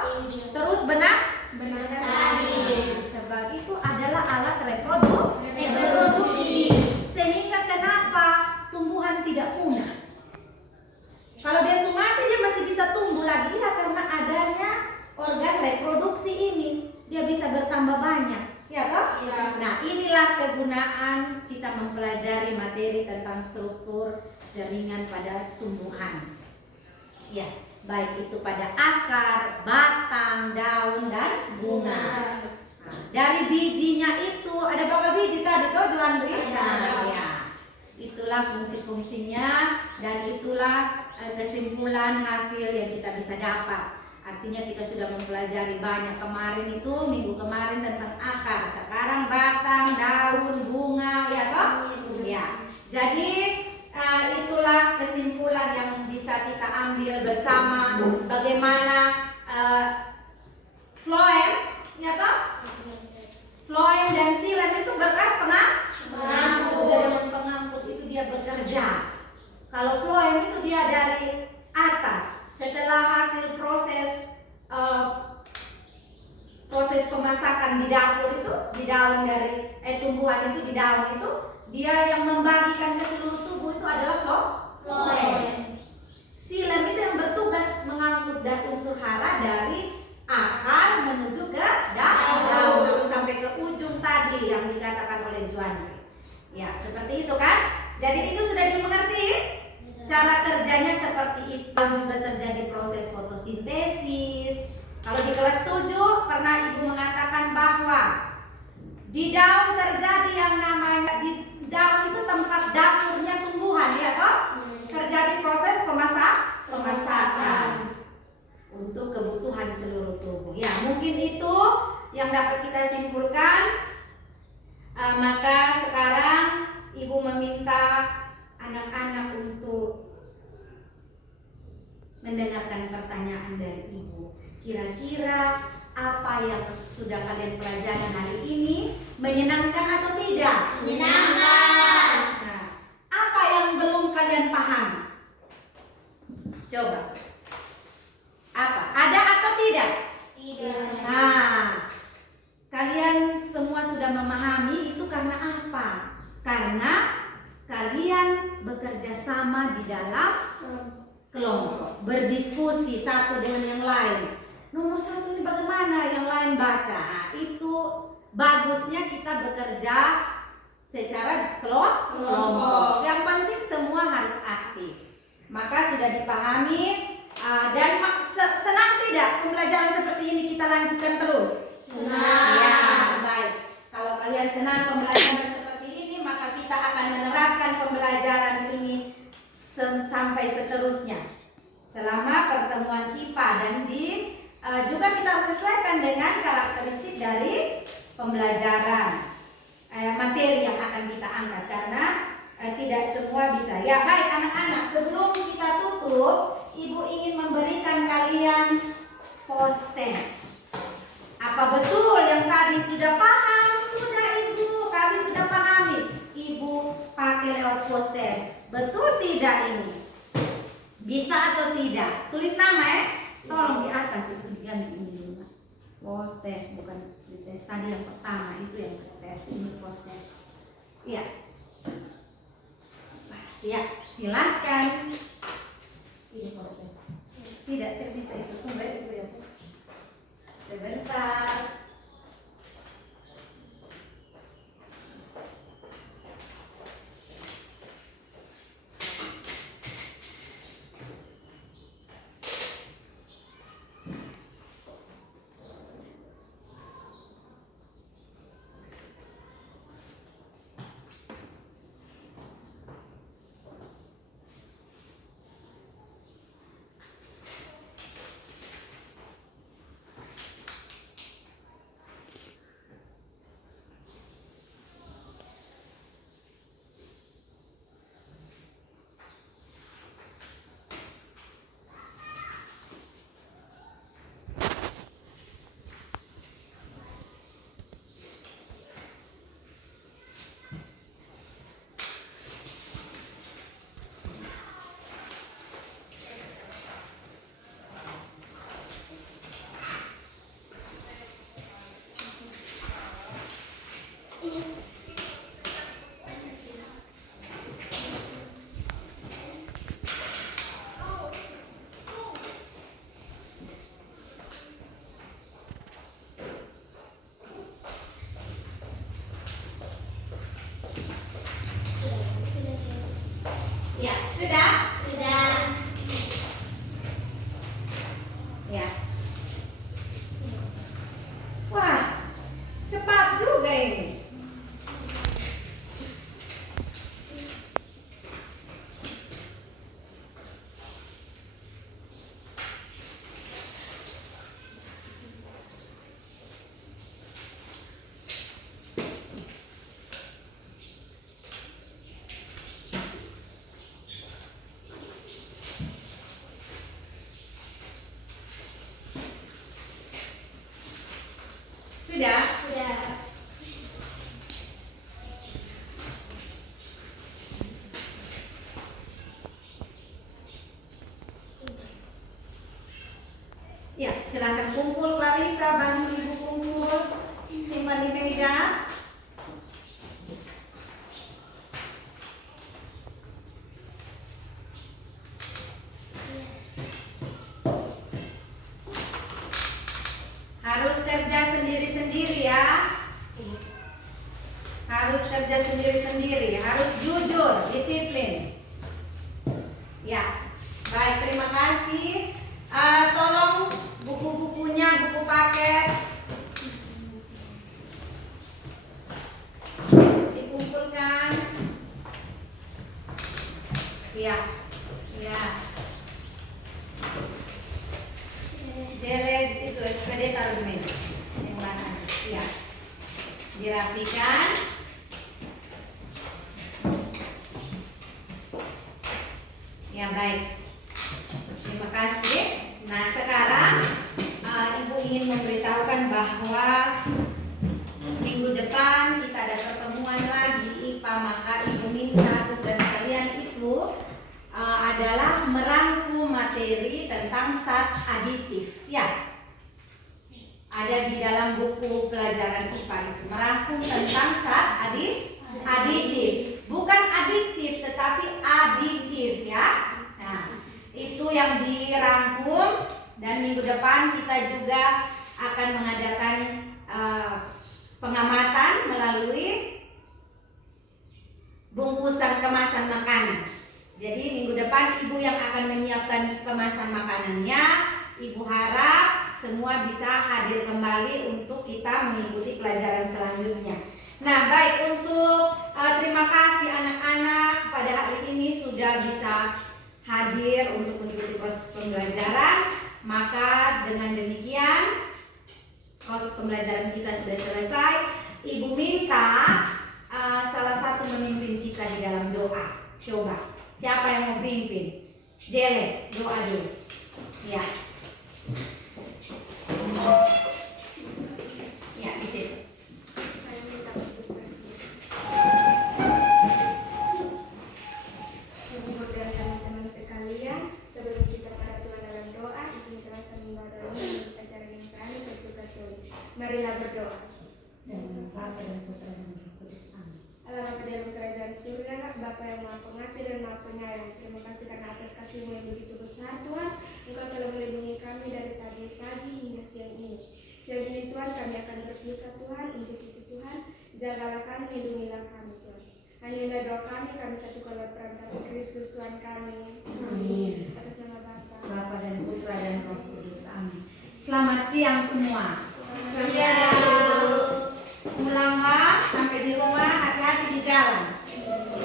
Terus benar Sari. sebab itu adalah alat reproduksi. Sehingga kenapa tumbuhan tidak punah? Kalau dia mati dia masih bisa tumbuh lagi ya, karena adanya organ reproduksi ini. Dia bisa bertambah banyak, ya toh? Iya. Nah, inilah kegunaan kita mempelajari materi tentang struktur jaringan pada tumbuhan. Ya, baik itu pada akar, batang, daun, dan bunga. Nah, dari bijinya itu ada berapa biji tadi toh Joandri? Nah, ya. Itulah fungsi-fungsinya dan itulah kesimpulan hasil yang kita bisa dapat. Artinya kita sudah mempelajari banyak kemarin itu minggu kemarin tentang akar, sekarang batang, daun, bunga, ya toh? Ya. Jadi itulah kesimpulan yang bisa kita ambil bersama bagaimana floem, ya toh? Floem dan xilem itu berkas pengangkut. Jadi pengangkut itu dia bekerja. dia yang membagikan ke seluruh tubuh itu adalah floem. Xilem itu yang bertugas mengangkut unsur hara dari akar menuju ke daun lalu sampai ke ujung tadi yang dikatakan oleh Juan. Ya, seperti itu kan? Jadi itu sudah dimengerti? Cara kerjanya seperti itu. Juga terjadi proses fotosintesis. Kalau di kelas 7 pernah Ibu mengatakan bahwa di daun terjadi yang namanya, di daun itu tempat dapurnya tumbuhan, ya toh? Terjadi proses pemasakan untuk kebutuhan seluruh tubuh. Ya, mungkin itu yang dapat kita simpulkan. Maka sekarang Ibu meminta anak-anak untuk mendengarkan pertanyaan dari Ibu. Kira-kira apa yang sudah kalian pelajari hari ini menyenangkan atau tidak? Menyenangkan. Nah, apa yang belum kalian pahami? Coba. Apa? Ada atau tidak? Tidak. Nah, kalian semua sudah memahami itu karena apa? Karena kalian bekerja sama di dalam kelompok, berdiskusi satu dengan yang lain. Nomor satu ini bagaimana, yang lain baca. Nah, itu bagusnya kita bekerja secara kelompok. Yang penting semua harus aktif. Maka sudah dipahami dan senang tidak pembelajaran seperti ini kita lanjutkan terus? Senang. Ya, baik. Kalau kalian senang pembelajaran seperti ini, maka kita akan menerapkan pembelajaran ini sampai seterusnya selama pertemuan IPA, dan juga kita harus sesuaikan dengan karakteristik dari pembelajaran materi yang akan kita angkat, karena tidak semua bisa. Ya, baik anak-anak, sebelum kita tutup, Ibu ingin memberikan kalian post test. Apa betul yang tadi sudah paham? Sudah Ibu, kami sudah pahami. Ibu pakai lewat post test. Betul tidak ini? Bisa atau tidak? Tulis nama ya. Tolong di atas itu diganti ini dulu. Post test, bukan tes tadi yang pertama itu yang tes, ini post test. Iya. Pas ya, silahkan. Ini post test. Tidak terbisa itu, tunggu ya. Sebentar. Ya, sudah? Sudah. Ya. Wah, cepat juga ini. Sudah? Sudah. Ya, silakan kumpul Clarissa, bantu Ibu kumpul. Simpan di meja. kerja sendiri-sendiri ya. Harus kerja sendiri-sendiri, harus jujur, disiplin. Ya, baik, terima kasih. Tolong buku-bukunya, buku paket dikumpulkan. Ya, ya. Jelek itu, kade taruh di meja. Yang mana aja, ya. Dirapikan. Ya baik, terima kasih. Nah sekarang Ibu ingin memberitahukan bahwa minggu depan kita ada pertemuan lagi IPA. Maka Ibu minta tugas kalian itu adalah merangkum materi tentang zat aditif. Ya, ada di dalam buku pelajaran IPA itu, merangkum tentang zat aditif. Bukan adiktif tetapi aditif ya. Nah, itu yang dirangkum, dan minggu depan kita juga akan mengadakan pengamatan melalui bungkusan kemasan makanan. Jadi minggu depan Ibu yang akan menyiapkan kemasan makanannya. Ibu harap semua bisa hadir kembali untuk kita mengikuti pelajaran selanjutnya. Nah baik, untuk terima kasih anak-anak pada hari ini sudah bisa hadir untuk mengikuti proses pembelajaran. Maka dengan demikian proses pembelajaran kita sudah selesai. Ibu minta salah satu memimpin kita di dalam doa. Coba, siapa yang mau pimpin? Jele, doa dulu. Ya. Ya, di situ. Saya minta berdoa. Ibu dan teman-teman sekalian, sebelum kita pada Tuhan dalam doa, kita terasa membawakan pelajaran yang sehari bertugas dulu. Marilah berdoa. Dan Bapa dan Putra dan Roh Kudus. Amin. Allah Bapa dalam kerajaan surga, Bapa yang Maha Pengasih dan Maha Penyayang, terima kasih karena atas kasih-Mu yang begitu besar Tuhan. Engkau telah melindungi kami dari tadi pagi hingga siang ini. Siang ini Tuhan kami akan berpisah Tuhan. Untuk itu Tuhan, jagalah kami, lindungilah kami Tuhan. Hanya doa kami satukan lewat perantara Kristus Tuhan kami. Amin. Atas nama Bapa, Bapa dan Putra dan Roh Kudus. Amin. Selamat siang semua. Ya. Pulanglah sampai di rumah, hati-hati di jalan.